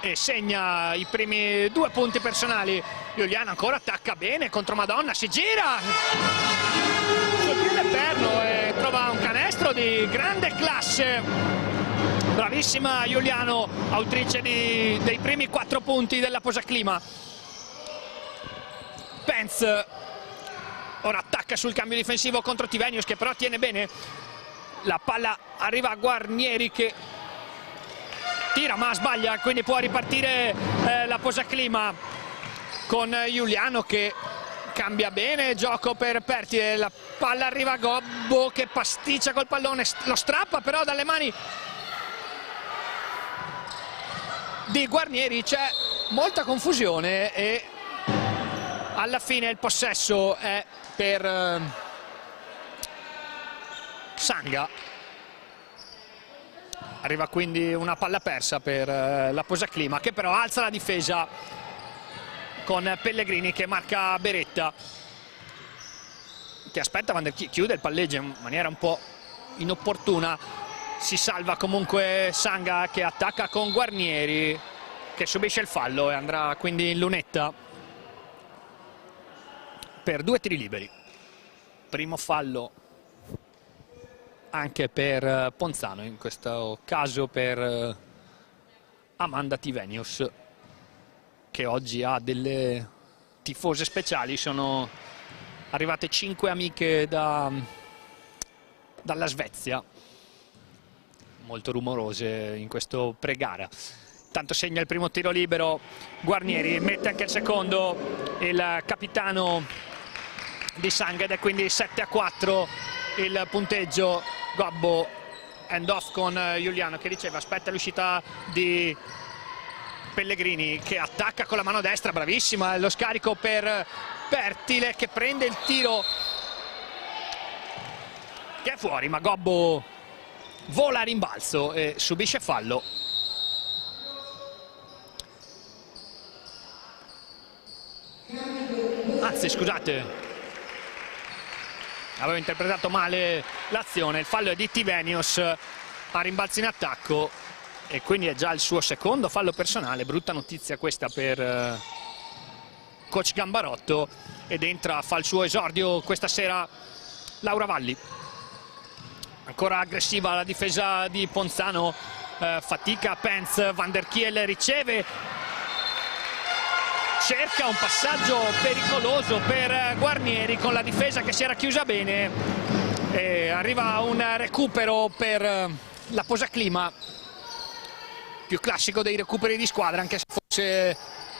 e segna i primi 2 punti personali. Giuliano ancora attacca bene contro Madonna, si gira sul piede perno e trova un canestro di grande classe. Bravissima Giuliano, autrice dei primi 4 punti della Posaclima. Pence ora attacca sul cambio difensivo contro Tivenius, che però tiene bene. La palla arriva a Guarnieri che tira ma sbaglia, quindi può ripartire la Posaclima con Giuliano che cambia bene gioco per Pertile. La palla arriva a Gobbo che pasticcia col pallone, lo strappa però dalle mani di Guarnieri. C'è molta confusione e alla fine il possesso è per Sanga. Arriva quindi una palla persa per la Posaclima, che però alza la difesa con Pellegrini che marca Beretta, che aspetta quando chiude il palleggio in maniera un po' inopportuna. Si salva comunque Sanga che attacca con Guarnieri che subisce il fallo e andrà quindi in lunetta per 2 tiri liberi. Primo fallo anche per Ponzano, in questo caso per Amanda Tivenius, che oggi ha delle tifose speciali. Sono arrivate 5 amiche dalla Svezia, molto rumorose in questo pre-gara. Tanto segna il primo tiro libero Guarnieri, mette anche il secondo il capitano di Sanga ed è quindi 7-4 il punteggio. Gobbo, hand off con Giuliano che riceve, aspetta l'uscita di Pellegrini che attacca con la mano destra, bravissima, lo scarico per Pertile che prende il tiro che è fuori, ma Gobbo vola a rimbalzo e subisce fallo. Anzi, scusate, avevo interpretato male l'azione, il fallo è di Tivenius a rimbalzo in attacco e quindi è già il suo secondo fallo personale. Brutta notizia questa per coach Gambarotto, ed entra, fa il suo esordio questa sera Laura Valli. Ancora aggressiva la difesa di Ponzano, fatica Pence, Van der Kiel riceve, cerca un passaggio pericoloso per Guarnieri con la difesa che si era chiusa bene e arriva un recupero per la Posaclima, più classico dei recuperi di squadra, anche se forse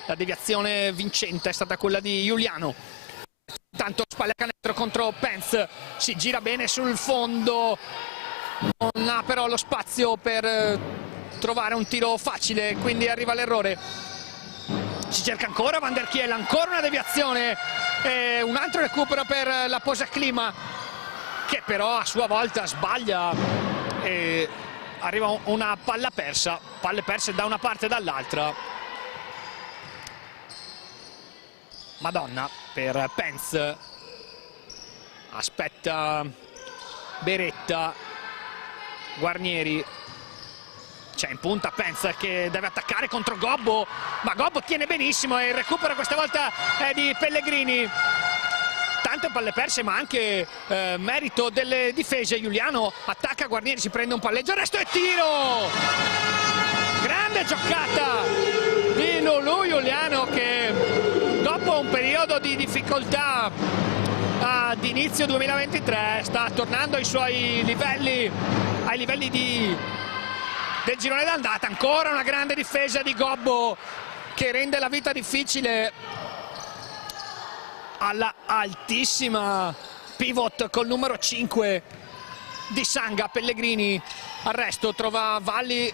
la deviazione vincente è stata quella di Giuliano. Tanto spalla canestro contro Pence, si gira bene sul fondo, non ha però lo spazio per trovare un tiro facile, quindi arriva l'errore. Si cerca ancora Van der Kiel, ancora una deviazione e un altro recupero per la Posaclima che però a sua volta sbaglia e arriva una palla persa, palle perse da una parte e dall'altra. Madonna per Pence, aspetta Beretta, Guarnieri, c'è in punta Pence che deve attaccare contro Gobbo, ma Gobbo tiene benissimo e il recupero questa volta è di Pellegrini. Tante palle perse ma anche merito delle difese. Giuliano attacca Guarnieri, si prende un palleggio, arresto e tiro! Grande giocata di Lulu Giuliano che dopo un periodo di difficoltà ad inizio 2023 sta tornando ai suoi livelli, ai livelli del girone d'andata. Ancora una grande difesa di Gobbo che rende la vita difficile alla altissima pivot col numero 5 di Sanga. Pellegrini, arresto, trova Valli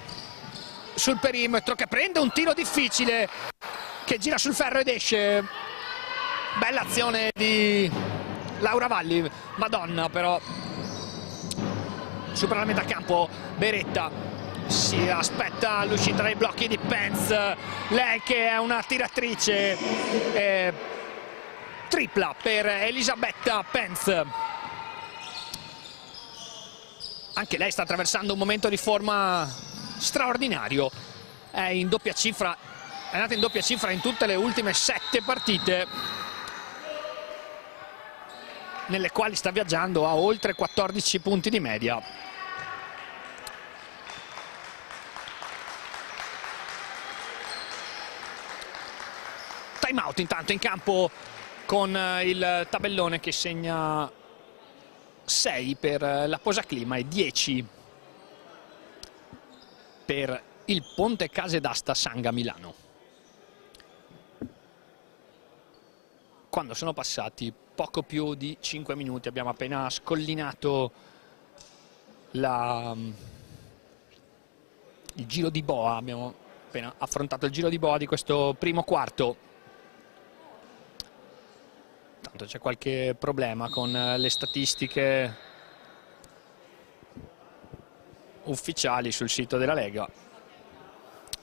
sul perimetro che prende un tiro difficile che gira sul ferro ed esce. Bella azione di Laura Valli. Madonna però supera la metà campo. Beretta si aspetta l'uscita dai blocchi di Pence, lei che è una tiratrice, tripla per Elisabetta Pence. Anche lei sta attraversando un momento di forma straordinario. è in doppia cifra, è andata in doppia cifra in tutte le ultime 7 partite, nelle quali sta viaggiando a oltre 14 punti di media. Time out intanto in campo con il tabellone che segna 6 per la Posaclima e 10 per il Ponte Case d'Asta Sanga Milano. Quando sono passati poco più di 5 minuti abbiamo appena scollinato il giro di boa, abbiamo appena affrontato il giro di boa di questo primo quarto. Tanto c'è qualche problema con le statistiche ufficiali sul sito della Lega,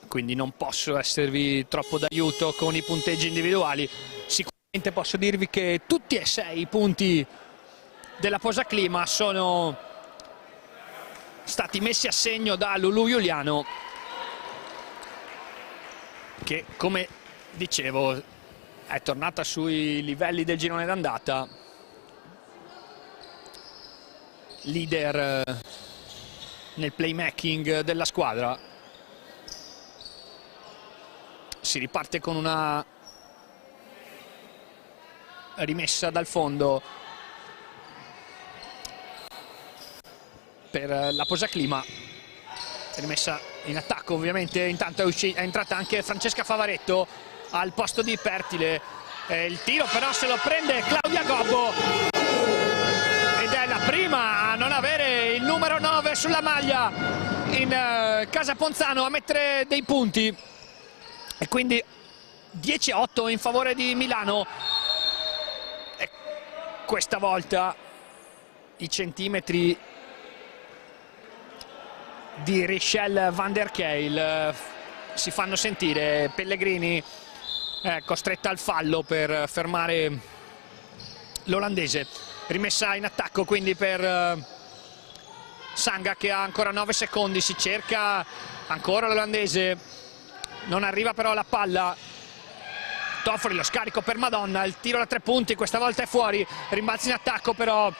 quindi non posso esservi troppo d'aiuto con i punteggi individuali. Sicuramente posso dirvi che tutti e 6 i punti della Posaclima sono stati messi a segno da Lulu Giuliano, che, come dicevo, è tornata sui livelli del girone d'andata, leader nel playmaking della squadra. Si riparte con una rimessa dal fondo per la Posaclima, rimessa in attacco ovviamente. Intanto è entrata anche Francesca Favaretto al posto di Pertile, il tiro però se lo prende Claudia Gobbo ed è la prima a non avere il numero 9 sulla maglia in Casa Ponzano a mettere dei punti, e quindi 10-8 in favore di Milano. E questa volta i centimetri di Richelle van der Keil si fanno sentire. Pellegrini è costretta al fallo per fermare l'olandese. Rimessa in attacco quindi per Sanga, che ha ancora 9 secondi, si cerca ancora l'olandese, non arriva però la palla. Toffoli, lo scarico per Madonna, il tiro da 3 punti, questa volta è fuori. Rimbalzi in attacco però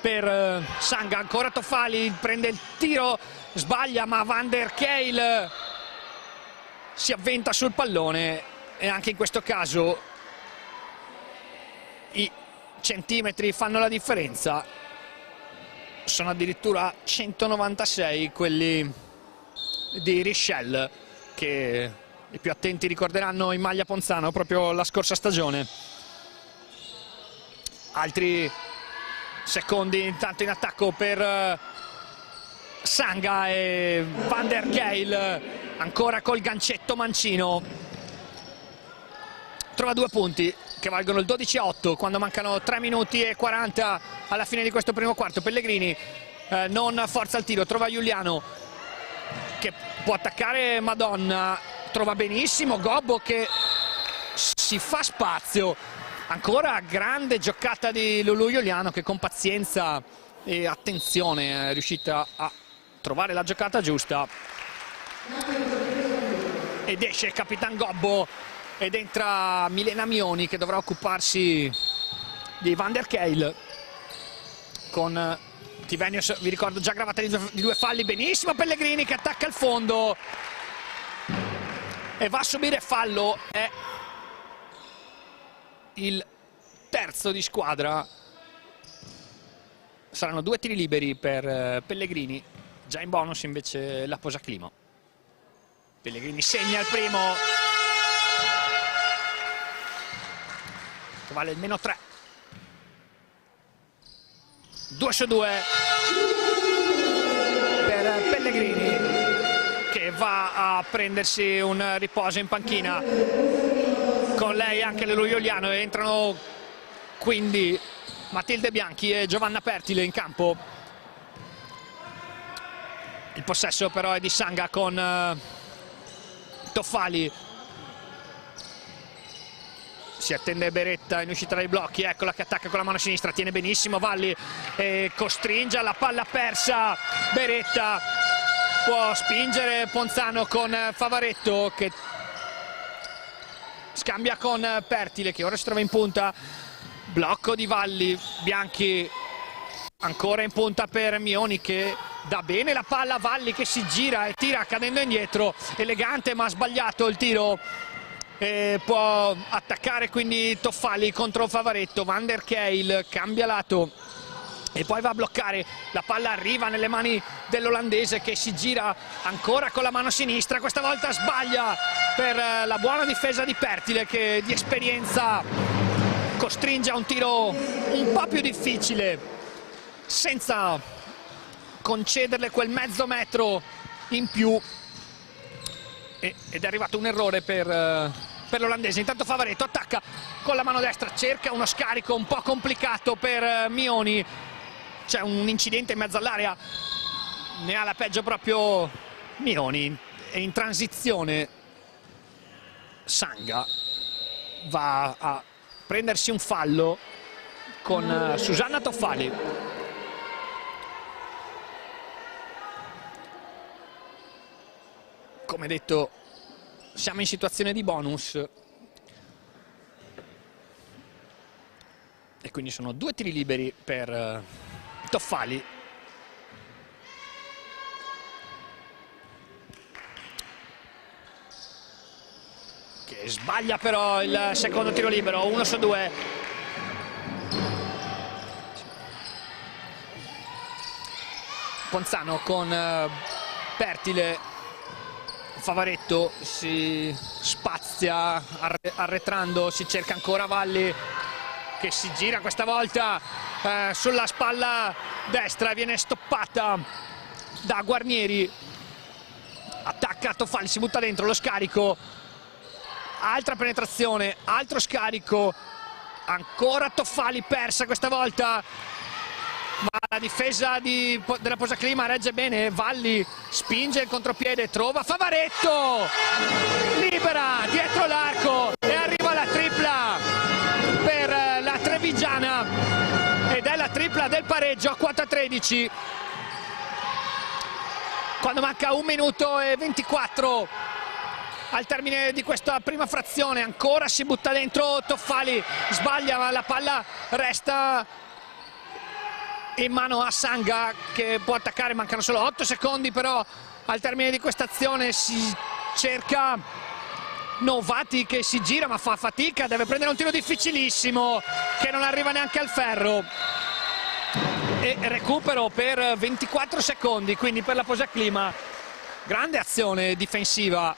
per Sanga, ancora Toffali, prende il tiro, sbaglia, ma Van der Keil si avventa sul pallone, e anche in questo caso i centimetri fanno la differenza. Sono addirittura 196 quelli di Richelle, che i più attenti ricorderanno in maglia Ponzano proprio la scorsa stagione. Altri secondi intanto in attacco per Sanga, e Van der Keil ancora col gancetto mancino trova 2 punti che valgono il 12-8 quando mancano 3 minuti e 40 alla fine di questo primo quarto. Pellegrini non forza il tiro, trova Giuliano che può attaccare Madonna, trova benissimo Gobbo che si fa spazio. Ancora grande giocata di Lulu Giuliano, che con pazienza e attenzione è riuscita a trovare la giocata giusta, ed esce il Capitan Gobbo ed entra Milena Mioni, che dovrà occuparsi di Van der Keil con Tivenius, vi ricordo, già gravata di 2 falli. Benissimo Pellegrini che attacca il fondo e va a subire fallo, è il terzo di squadra. Saranno 2 tiri liberi per Pellegrini, già in bonus invece la Posaclima. Pellegrini segna il primo, che vale il -3. 2 su 2 per Pellegrini, che va a prendersi un riposo in panchina. Con lei anche Lulu Giuliano, e entrano quindi Matilde Bianchi e Giovanna Pertile in campo. Il possesso però è di Sanga con Toffali. Si attende Beretta in uscita dai blocchi, eccola che attacca con la mano sinistra, tiene benissimo Valli e costringe alla palla persa Beretta. può spingere Ponzano con Favaretto che scambia con Pertile che ora si trova in punta, blocco di Valli, Bianchi ancora in punta per Mioni che dà bene la palla a Valli che si gira e tira cadendo indietro, elegante ma sbagliato il tiro, e può attaccare quindi Toffali contro Favaretto. Van der Keil cambia lato e poi va a bloccare, la palla arriva nelle mani dell'olandese che si gira ancora con la mano sinistra, questa volta sbaglia per la buona difesa di Pertile che di esperienza costringe a un tiro un po' più difficile senza concederle quel mezzo metro in più, ed è arrivato un errore per l'olandese. Intanto Favaretto attacca con la mano destra, cerca uno scarico un po' complicato per Mioni, c'è un incidente in mezzo all'area, ne ha la peggio proprio Mioni, e in transizione Sanga va a prendersi un fallo con Susanna Toffali. Come detto, siamo in situazione di bonus e quindi sono 2 tiri liberi per Toffali. Che sbaglia però il secondo tiro libero, 1 su 2. Ponzano con Pertile, Favaretto si spazia arretrando, si cerca ancora Valli che si gira questa volta sulla spalla destra, viene stoppata da Guarnieri, attacca Toffali, si butta dentro, lo scarico, altra penetrazione, altro scarico, ancora Toffali, persa questa volta, ma la difesa della Posaclima regge bene. Valli spinge il contropiede, trova Favaretto, libera dietro l'arco e arriva la tripla per la trevigiana ed è la tripla del pareggio a quota 13 quando manca 1 minuto e 24 al termine di questa prima frazione. Ancora si butta dentro Toffali, sbaglia ma la palla resta in mano a Sanga che può attaccare, mancano solo 8 secondi però al termine di questa azione. Si cerca Novati che si gira ma fa fatica, deve prendere un tiro difficilissimo che non arriva neanche al ferro, e recupero per 24 secondi quindi per la Posaclima. Grande azione difensiva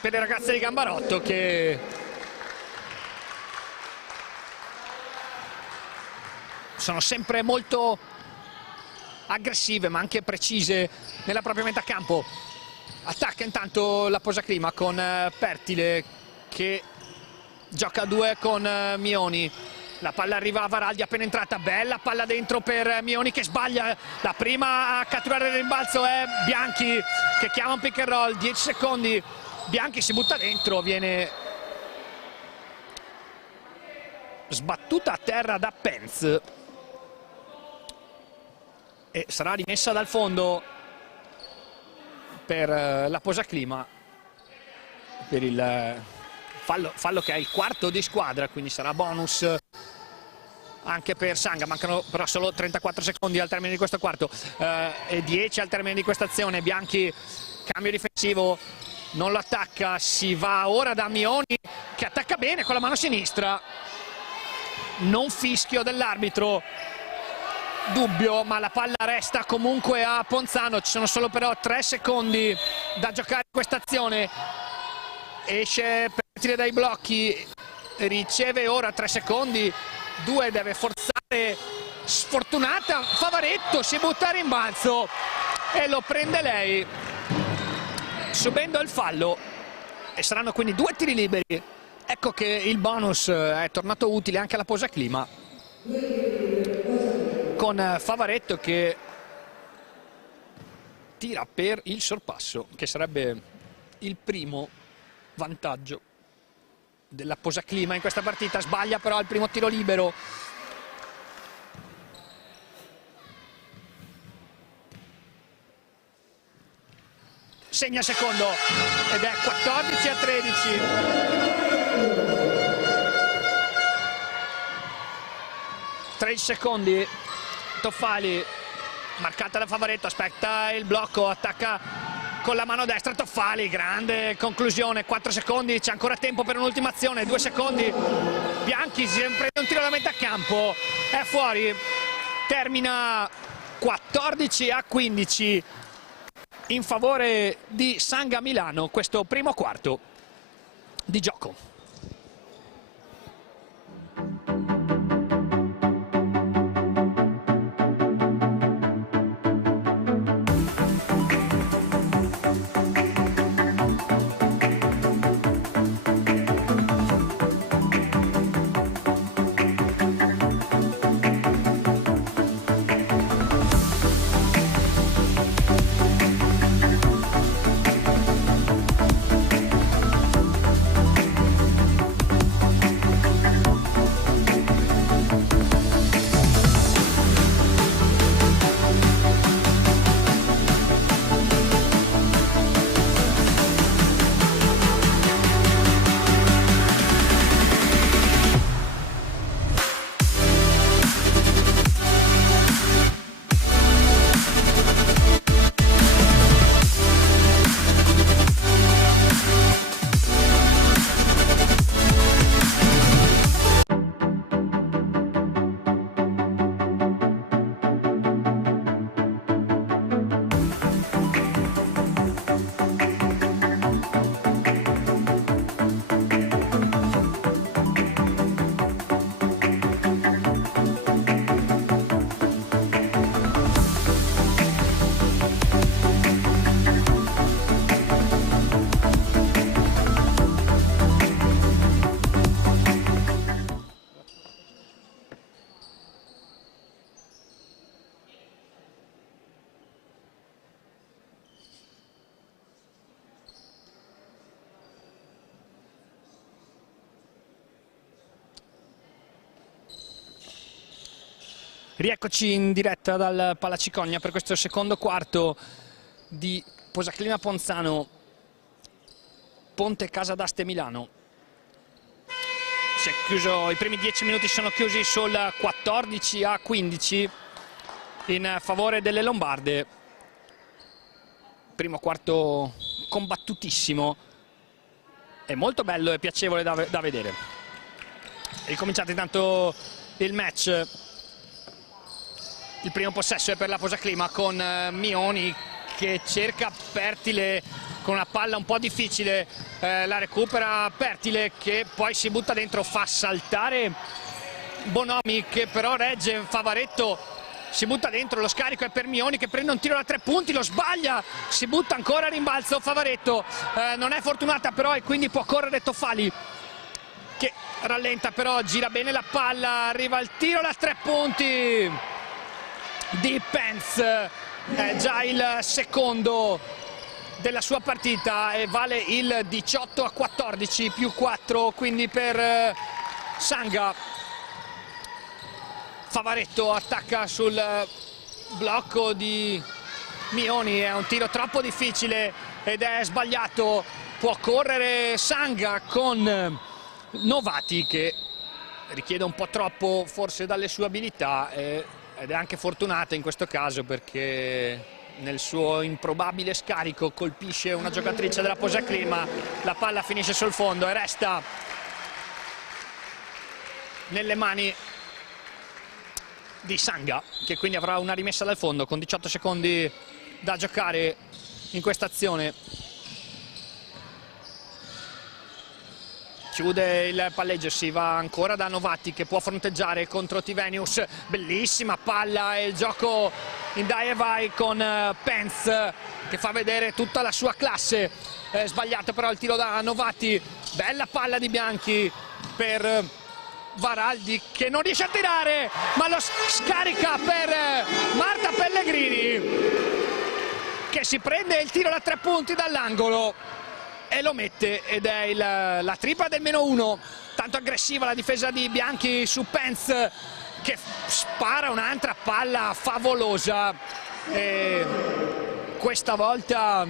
per le ragazze di Gambarotto che sono sempre molto aggressive ma anche precise nella propria metà campo. Attacca intanto la Posaclima con Pertile che gioca a 2 con Mioni, la palla arriva a Varaldi appena entrata, bella palla dentro per Mioni che sbaglia, la prima a catturare il rimbalzo è Bianchi che chiama un pick and roll, 10 secondi, Bianchi si butta dentro, viene sbattuta a terra da Penz e sarà rimessa dal fondo per la Posaclima per il fallo che è il quarto di squadra, quindi sarà bonus anche per Sanga. Mancano però solo 34 secondi al termine di questo quarto e 10 al termine di questa azione. Bianchi, cambio difensivo, non lo attacca, si va ora da Mioni che attacca bene con la mano sinistra, non fischio dell'arbitro, dubbio, ma la palla resta comunque a Ponzano. Ci sono solo però 3 secondi da giocare in questa azione, esce Pertile dai blocchi, riceve ora 3 secondi, 2 deve forzare, sfortunata Favaretto, si butta a rimbalzo e lo prende lei subendo il fallo e saranno quindi 2 tiri liberi. Ecco che il bonus è tornato utile anche alla Posaclima con Favaretto che tira per il sorpasso, che sarebbe il primo vantaggio della Posaclima in questa partita. Sbaglia però il primo tiro libero. segna il secondo ed è 14-13. Tre secondi, Toffali, marcata da Favaretto, aspetta il blocco, attacca con la mano destra Toffali, grande conclusione, 4 secondi, c'è ancora tempo per un'ultima azione, 2 secondi, Bianchi si prende un tiro da metà campo, è fuori, termina 14-15 in favore di Sangha Milano questo primo quarto di gioco. Rieccoci in diretta dal Palacicogna per questo secondo quarto di Posaclima Ponzano, Ponte Casa d'Aste Milano. Si è chiuso, i primi 10 minuti sono chiusi sul 14-15 in favore delle Lombarde. Primo quarto combattutissimo e molto bello e piacevole da vedere. È ricominciato intanto il match. Il primo possesso è per la Posaclima con Mioni che cerca Pertile con una palla un po' difficile, la recupera Pertile che poi si butta dentro, fa saltare Bonomi che però regge Favaretto, si butta dentro, lo scarico è per Mioni che prende un tiro da 3 punti, lo sbaglia, si butta ancora a rimbalzo Favaretto, non è fortunata però e quindi può correre Toffali che rallenta però, gira bene la palla, arriva il tiro da 3 punti di Pence, è già il secondo della sua partita e vale il 18-14 più 4 quindi per Sangha. Favaretto attacca sul blocco di Mioni, è un tiro troppo difficile ed è sbagliato, può correre Sangha con Novati che richiede un po' troppo forse dalle sue abilità ed è anche fortunata in questo caso perché nel suo improbabile scarico colpisce una giocatrice della Posaclima, la palla finisce sul fondo e resta nelle mani di Sangha che quindi avrà una rimessa dal fondo con 18 secondi da giocare in questa azione. Chiude il palleggio, si va ancora da Novati che può fronteggiare contro Tivenius, bellissima palla e il gioco in dai e vai con Pence che fa vedere tutta la sua classe, sbagliato però il tiro da Novati, bella palla di Bianchi per Varaldi che non riesce a tirare ma lo scarica per Marta Pellegrini che si prende il tiro da 3 punti dall'angolo e lo mette ed è la tripla del -1, tanto aggressiva la difesa di Bianchi su Pence che spara un'altra palla favolosa e questa volta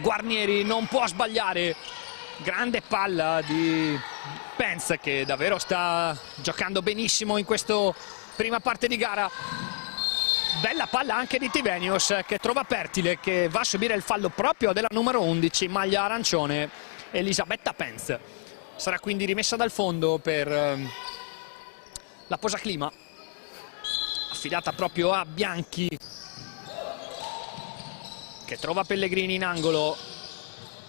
Guarnieri non può sbagliare, grande palla di Pence che davvero sta giocando benissimo in questa prima parte di gara. Bella palla anche di Tivenius che trova Pertile, che va a subire il fallo proprio della numero 11, maglia arancione, Elisabetta Pence. Sarà quindi rimessa dal fondo per la posaclima, affidata proprio a Bianchi, che trova Pellegrini in angolo.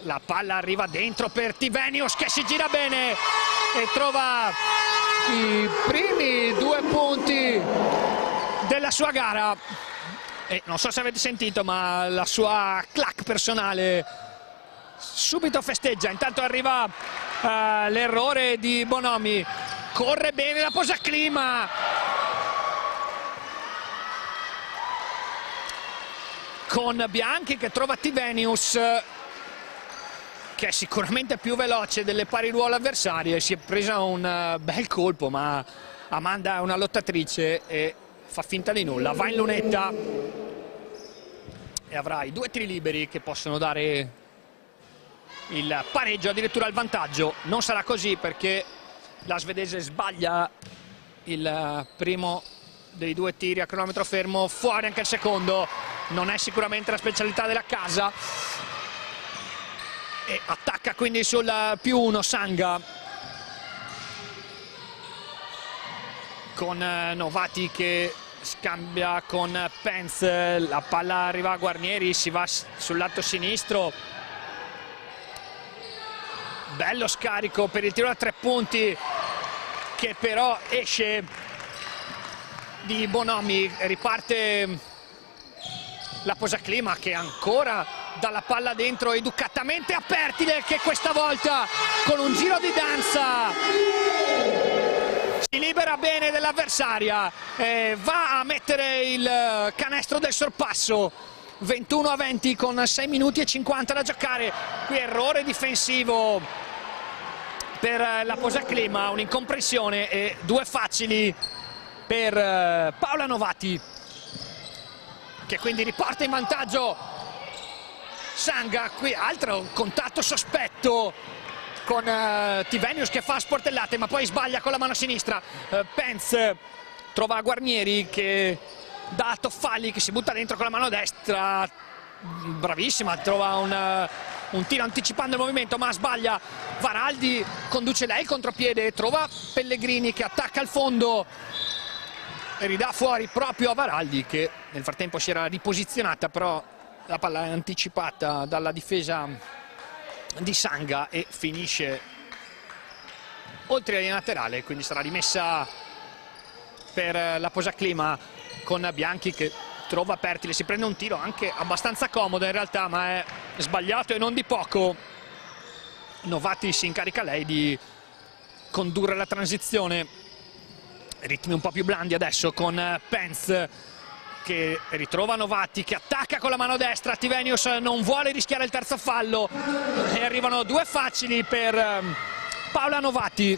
La palla arriva dentro per Tivenius che si gira bene e trova i primi 2 punti della sua gara. E non so se avete sentito, ma la sua clac personale, subito festeggia. Intanto arriva l'errore di Bonomi, corre bene la posaclima, con Bianchi che trova Tivenius, che è sicuramente più veloce delle pari ruolo avversarie. Si è presa un bel colpo, ma Amanda è una lottatrice e fa finta di nulla. Va in lunetta e avrà i 2 tiri liberi che possono dare il pareggio, addirittura il vantaggio. Non sarà così perché la svedese sbaglia il primo dei 2 tiri a cronometro fermo, fuori anche il secondo. Non è sicuramente la specialità della casa e attacca quindi sul +1 Sanga, con Novati che scambia con Pence. La palla arriva a Guarnieri, si va sul lato sinistro, bello scarico per il tiro da 3 punti che però esce di Bonomi. Riparte la posaclima che ancora dalla palla dentro educatamente a Pertile, che questa volta con un giro di danza si libera bene dell'avversaria e va a mettere il canestro del sorpasso. 21-20 con 6 minuti e 50 da giocare. Qui errore difensivo per la posaclima, un'incomprensione e 2 facili per Paola Novati, che quindi riporta in vantaggio Sanga. Qui altro contatto sospetto con Tivenius che fa sportellate ma poi sbaglia con la mano sinistra. Pence trova Guarnieri che dà a Toffali che si butta dentro con la mano destra, bravissima, trova un tiro anticipando il movimento ma sbaglia. Varaldi conduce lei il contropiede, trova Pellegrini che attacca al fondo e ridà fuori proprio a Varaldi, che nel frattempo si era riposizionata, però la palla è anticipata dalla difesa di Sanga e finisce oltre la linea laterale, quindi sarà rimessa per la posaclima, con Bianchi che trova Pertile, si prende un tiro anche abbastanza comodo in realtà, ma è sbagliato e non di poco. Novati si incarica lei di condurre la transizione, ritmi un po' più blandi adesso con Pence che ritrova Novati che attacca con la mano destra. Tivenius non vuole rischiare il terzo fallo e arrivano 2 facili per Paola Novati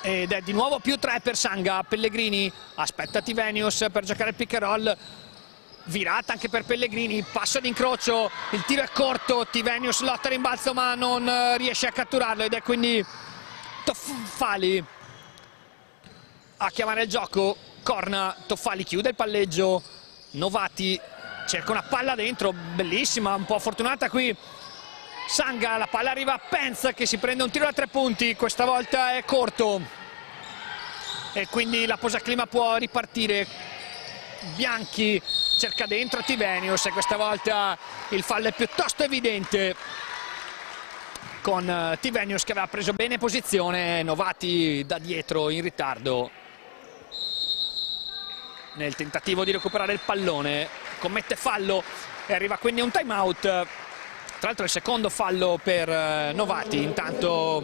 ed è di nuovo +3 per Sanga. Pellegrini aspetta Tivenius per giocare il pick and roll, virata anche per Pellegrini, passo d'incrocio, il tiro è corto, Tivenius lotta a rimbalzo ma non riesce a catturarlo ed è quindi Toffali a chiamare il gioco. Corna, Toffali chiude il palleggio, Novati cerca una palla dentro, bellissima, un po' fortunata qui Sanga. La palla arriva a Pence che si prende un tiro da 3 punti, questa volta è corto e quindi la posaclima può ripartire. Bianchi cerca dentro Tivenius e questa volta il fallo è piuttosto evidente, con Tivenius che aveva preso bene posizione. Novati da dietro in ritardo nel tentativo di recuperare il pallone, commette fallo e arriva quindi un time out. Tra l'altro il secondo fallo per Novati. Intanto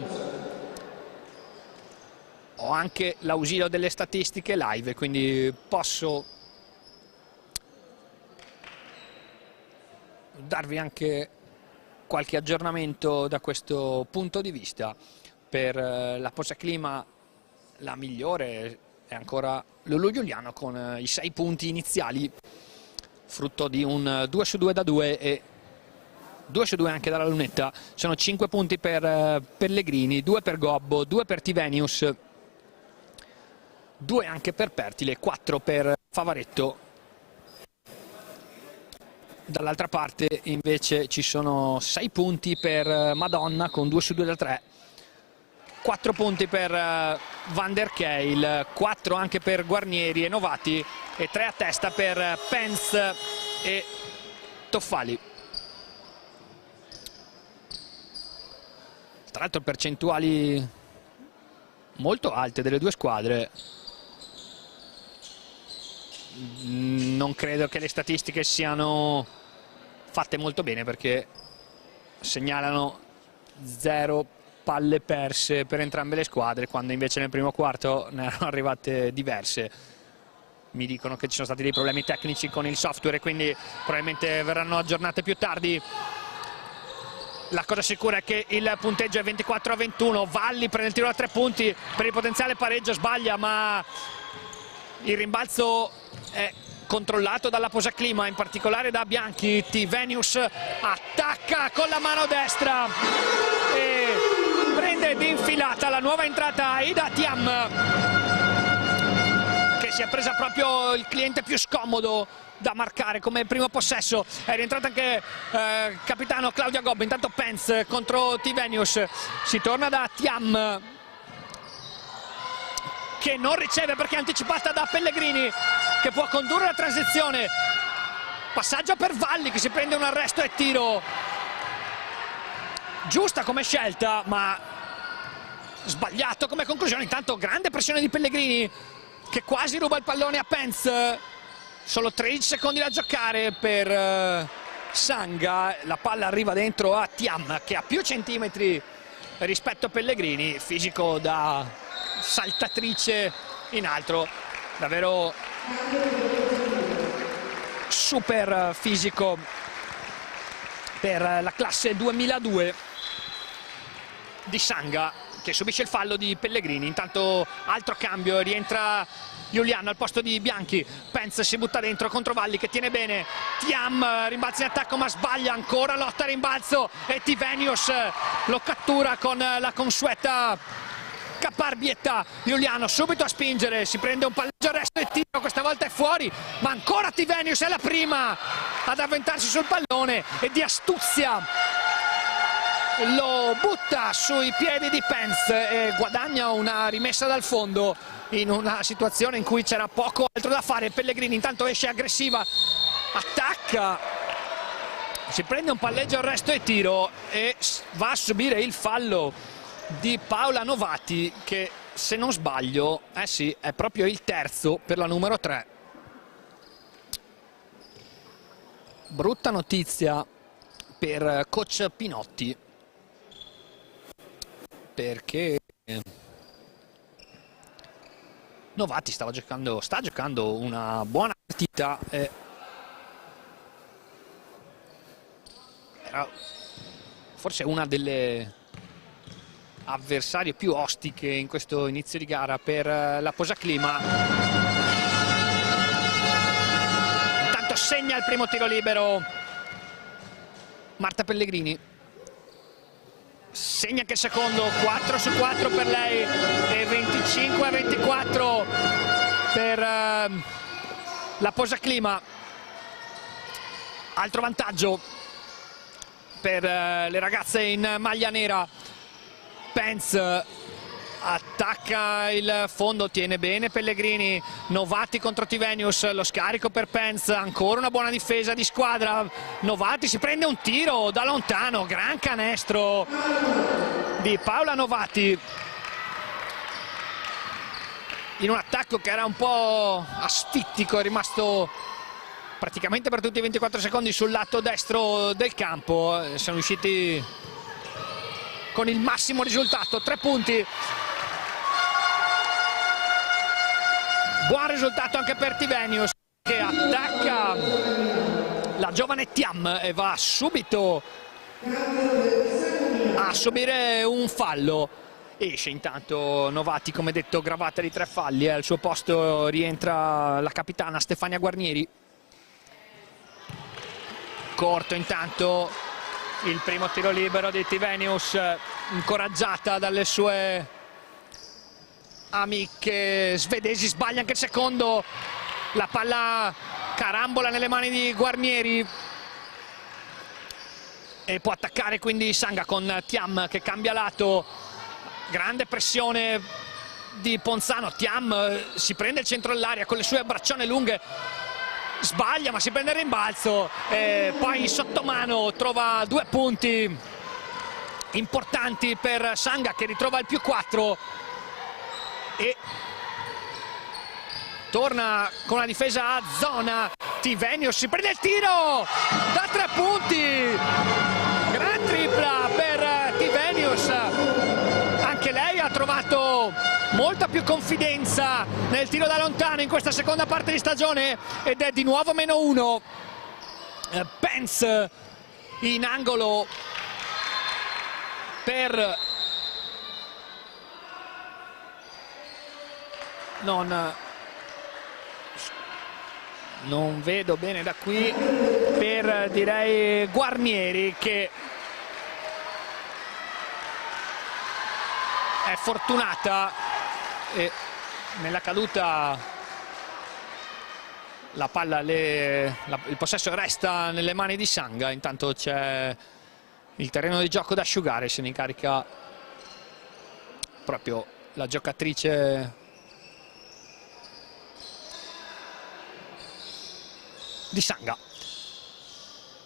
ho anche l'ausilio delle statistiche live, quindi posso darvi anche qualche aggiornamento da questo punto di vista. Per la posaclima la migliore è ancora Lulu Giuliano con i 6 punti iniziali, frutto di un 2 su 2 da 2 e 2 su 2 anche dalla lunetta. Sono 5 punti per Pellegrini, 2 per Gobbo, 2 per Tivenius, 2 anche per Pertile, 4 per Favaretto. Dall'altra parte invece ci sono 6 punti per Madonna con 2 su 2 da 3, 4 punti per Van der Keil, 4 anche per Guarnieri e Novati e 3 a testa per Pence e Toffali. Tra l'altro percentuali molto alte delle due squadre. Non credo che le statistiche siano fatte molto bene, perché segnalano 0 palle perse per entrambe le squadre, quando invece nel primo quarto ne erano arrivate diverse. Mi dicono che ci sono stati dei problemi tecnici con il software e quindi probabilmente verranno aggiornate più tardi. La cosa sicura è che il punteggio è 24-21. Valli prende il tiro da 3 punti per il potenziale pareggio, sbaglia, ma il rimbalzo è controllato dalla Posaclima, in particolare da Bianchi. Tivenius attacca con la mano destra e prende d'infilata la nuova entrata Ida Thiam, che si è presa proprio il cliente più scomodo da marcare come primo possesso. È rientrato anche capitano Claudia Gobbo. Intanto Pence contro Tivenius, si torna da Thiam, che non riceve perché è anticipata da Pellegrini, che può condurre la transizione. Passaggio per Valli, che si prende un arresto e tiro. Giusta come scelta, ma sbagliato come conclusione. Intanto grande pressione di Pellegrini, che quasi ruba il pallone a Pence. Solo 13 secondi da giocare per Sanga. La palla arriva dentro a Thiam, che ha più centimetri rispetto a Pellegrini, fisico da saltatrice in alto, davvero super fisico per la classe 2002 di Sanga, che subisce il fallo di Pellegrini. Intanto altro cambio, rientra Giuliano al posto di Bianchi. Pence si butta dentro contro Valli, che tiene bene. Thiam rimbalza in attacco ma sbaglia ancora, lotta a rimbalzo e Tivenius lo cattura con la consueta caparbietà. Giuliano subito a spingere, si prende un palleggio, arresto e tiro, questa volta è fuori, ma ancora Tivenius è la prima ad avventarsi sul pallone e di astuzia lo butta sui piedi di Pence e guadagna una rimessa dal fondo in una situazione in cui c'era poco altro da fare. Pellegrini intanto esce aggressiva, attacca, si prende un palleggio, arresto e tiro e va a subire il fallo di Paola Novati, che se non sbaglio sì, è proprio il terzo per la numero 3. Brutta notizia per coach Pinotti, perché Novati sta giocando una buona partita, era forse una delle avversarie più ostiche in questo inizio di gara per la Posaclima. Intanto segna il primo tiro libero Marta Pellegrini, segna anche il secondo, 4 su 4 per lei e 25-24 per la Posaclima. Altro vantaggio per le ragazze in maglia nera. Pence attacca il fondo, tiene bene Pellegrini. Novati contro Tivenius, lo scarico per Pence, ancora una buona difesa di squadra. Novati si prende un tiro da lontano, gran canestro di Paola Novati in un attacco che era un po' asfittico, è rimasto praticamente per tutti i 24 secondi sul lato destro del campo. Sono riusciti con il massimo risultato, 3 punti. Buon risultato anche per Tivenius, che attacca la giovane Thiam e va subito a subire un fallo. Esce intanto Novati, come detto, gravata di 3 falli. Al suo posto rientra la capitana Stefania Guarnieri. corto intanto il primo tiro libero di Tivenius, incoraggiata dalle sue amiche svedesi. Sbaglia anche il secondo, la palla carambola nelle mani di Guarnieri e può attaccare quindi Sanga con Thiam che cambia lato. Grande pressione di Ponzano, Thiam si prende il centro dell'area con le sue braccione lunghe, sbaglia ma si prende il rimbalzo e poi in sottomano trova 2 punti importanti per Sanga che ritrova il +4 e torna con la difesa a zona. Tivenius si prende il tiro da 3 punti, gran tripla per Tivenius, anche lei ha trovato molta più confidenza nel tiro da lontano in questa seconda parte di stagione ed è di nuovo -1. Pence in angolo per non vedo bene da qui, per direi Guarnieri, che è fortunata e nella caduta la palla, il possesso resta nelle mani di Sanga. Intanto c'è il terreno di gioco da asciugare, se ne incarica proprio la giocatrice di Sanga.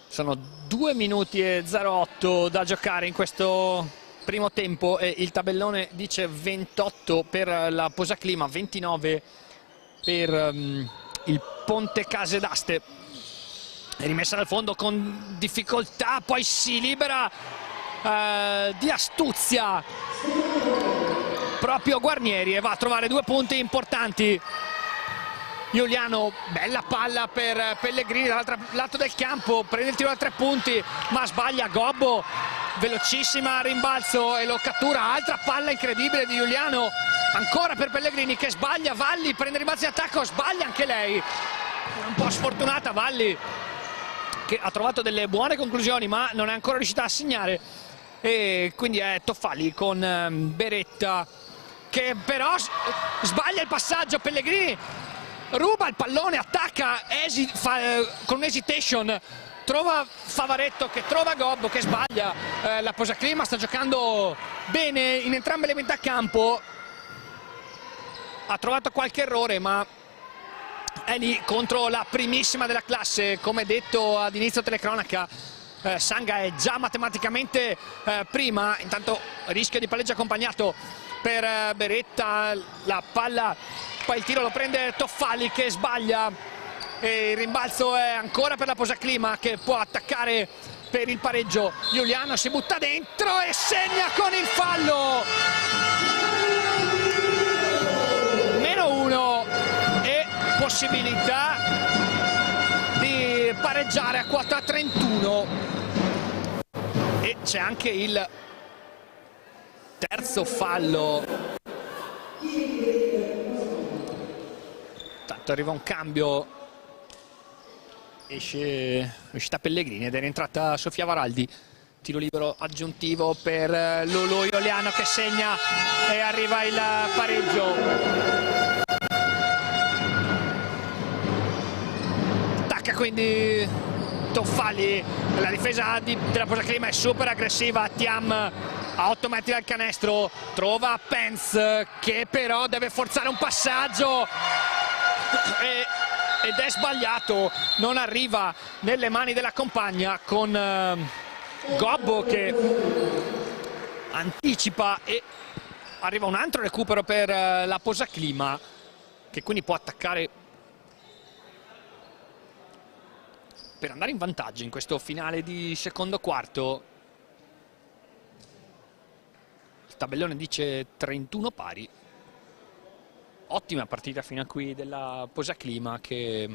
Sono 2 minuti e 08 da giocare in questo primo tempo e il tabellone dice 28 per la Posaclima, 29 per il Ponte Case d'Aste. È rimessa dal fondo con difficoltà, poi si libera di astuzia proprio Guarnieri e va a trovare 2 punti importanti. Giuliano, bella palla per Pellegrini dall'altro lato del campo, prende il tiro da 3 punti ma sbaglia. Gobbo velocissima, rimbalzo e lo cattura. Altra palla incredibile di Giuliano, ancora per Pellegrini che sbaglia. Valli prende rimbalzo in attacco, sbaglia anche lei, un po' sfortunata Valli che ha trovato delle buone conclusioni ma non è ancora riuscita a segnare, e quindi è Toffali con Beretta che però sbaglia il passaggio. Pellegrini ruba il pallone, attacca con un'hesitation, trova Favaretto che trova Gobbo che sbaglia. La Posaclima sta giocando bene in entrambe le metà campo, ha trovato qualche errore ma è lì contro la primissima della classe. Come detto ad inizio telecronaca, Sanga è già matematicamente prima. Intanto rischio di palleggio accompagnato per Beretta, la palla, poi il tiro lo prende Toffali che sbaglia e il rimbalzo è ancora per la Posaclima che può attaccare per il pareggio. Giuliano si butta dentro e segna con il fallo. -1 e possibilità di pareggiare a quota 31 e c'è anche il terzo fallo. Tanto arriva un cambio, è uscita Pellegrini ed è rientrata Sofia Varaldi. Tiro libero aggiuntivo per Lulu Giuliano che segna e arriva il pareggio. Attacca quindi Toffali, la difesa della Posaclima è super aggressiva. Thiam a 8 metri dal canestro trova Pence che però deve forzare un passaggio ed è sbagliato, non arriva nelle mani della compagna, con Gobbo che anticipa e arriva un altro recupero per la Posaclima che quindi può attaccare per andare in vantaggio in questo finale di secondo quarto. Il tabellone dice 31 pari. Ottima partita fino a qui della Posaclima che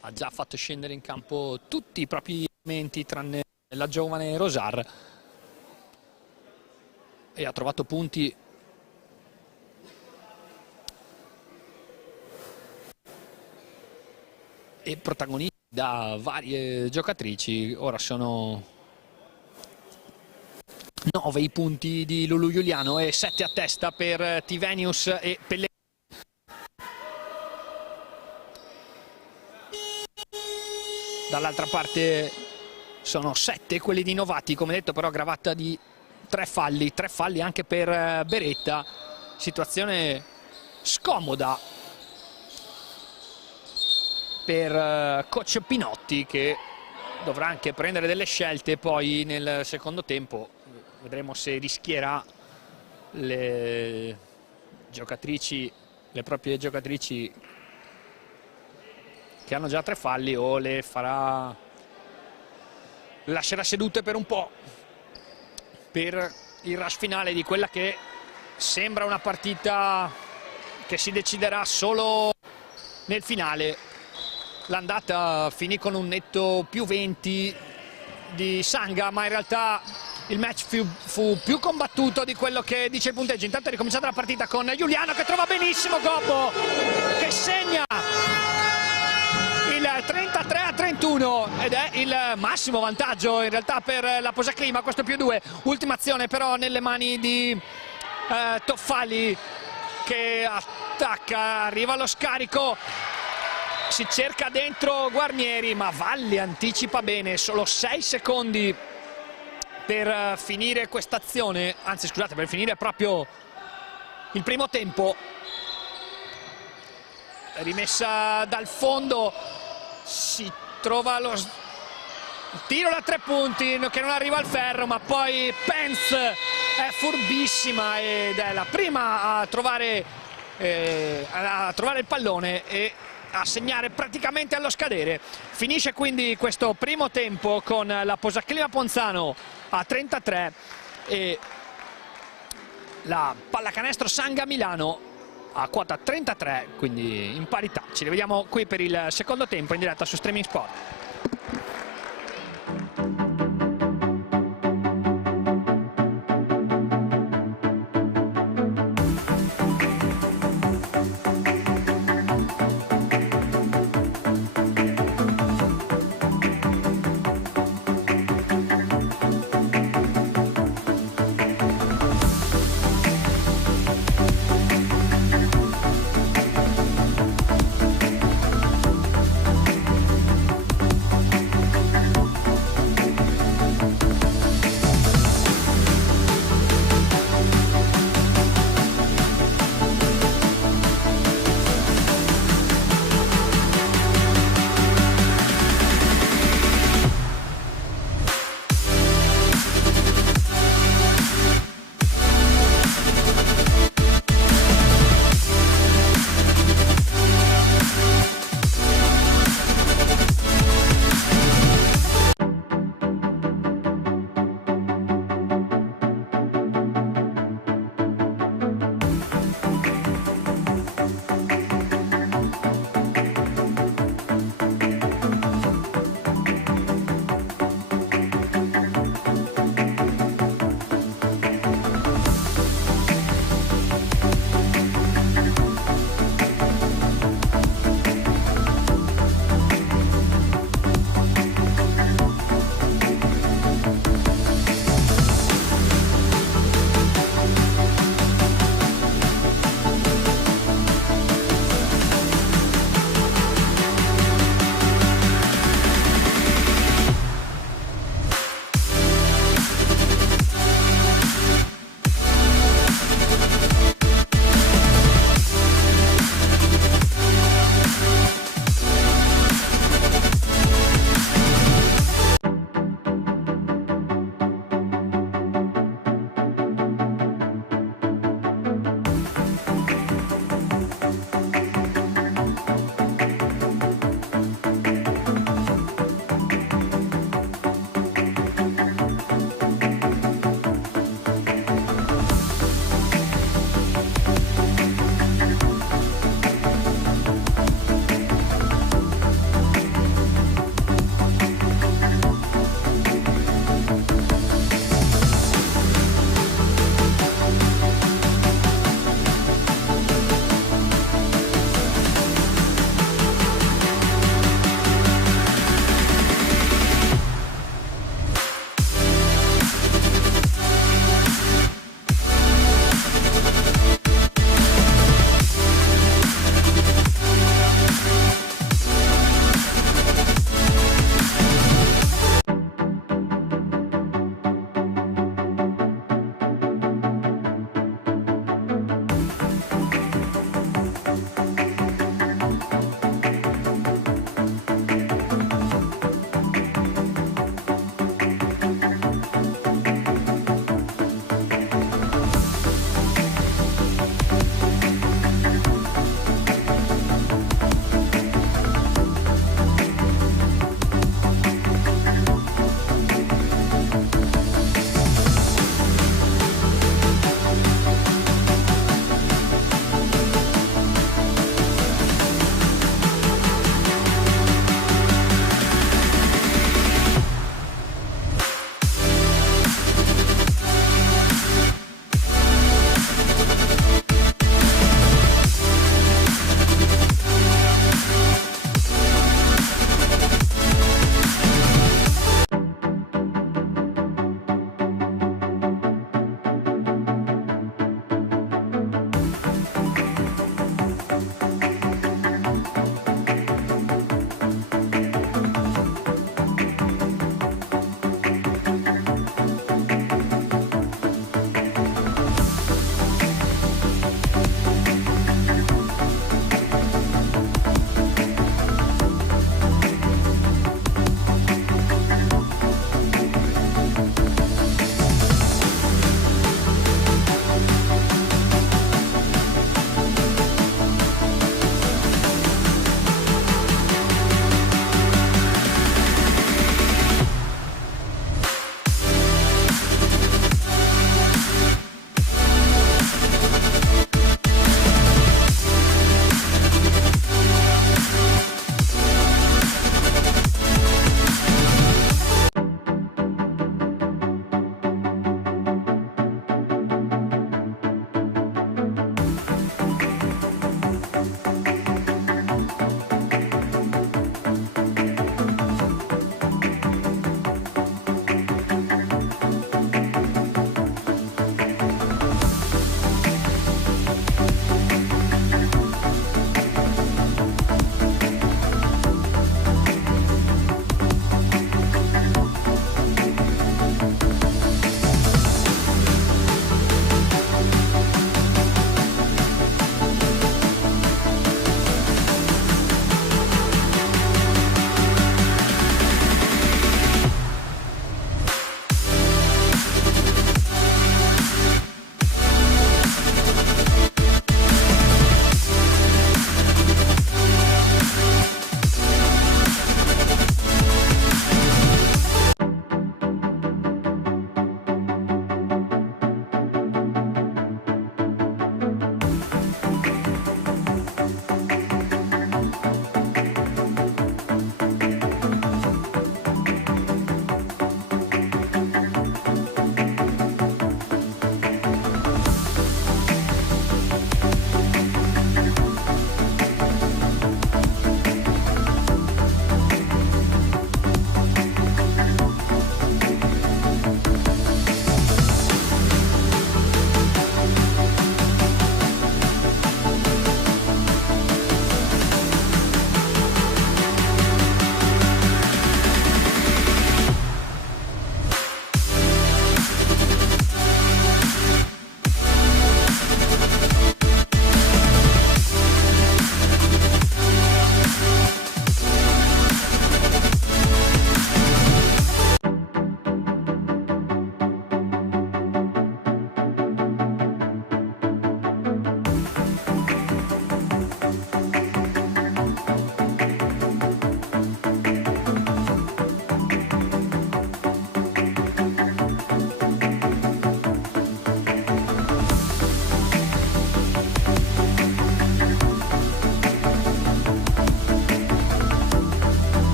ha già fatto scendere in campo tutti i propri elementi tranne la giovane Rosar e ha trovato punti e protagonisti da varie giocatrici. Ora sono 9 i punti di Lulu Giuliano e 7 a testa per Tivenius e Pellegrini. Dall'altra parte sono 7 quelli di Novati, come detto, però aggravata di 3 falli anche per Beretta. Situazione scomoda per coach Pinotti, che dovrà anche prendere delle scelte poi nel secondo tempo. Vedremo se rischierà le proprie giocatrici che hanno già 3 falli o le lascerà sedute per un po' per il rush finale di quella che sembra una partita che si deciderà solo nel finale. L'andata finì con un netto più 20 di Sangha, ma in realtà il match fu più combattuto di quello che dice il punteggio. Intanto è ricominciata la partita con Giuliano, che trova benissimo Gobbo, che segna il 33-31 ed è il massimo vantaggio in realtà per la Posaclima, questo più 2. Ultima azione però nelle mani di Toffali, che attacca, arriva allo scarico, si cerca dentro Guarnieri, ma Valli anticipa bene. Solo 6 secondi per finire questa azione, anzi scusate, per finire proprio il primo tempo. Rimessa dal fondo, si trova lo tiro da 3 punti che non arriva al ferro, ma poi Pence è furbissima ed è la prima a trovare il pallone e a segnare praticamente allo scadere. Finisce quindi questo primo tempo con la Posaclima Ponzano a 33 e la Pallacanestro Sangha Milano a quota 33, quindi in parità. Ci rivediamo qui per il secondo tempo in diretta su Streaming Sport.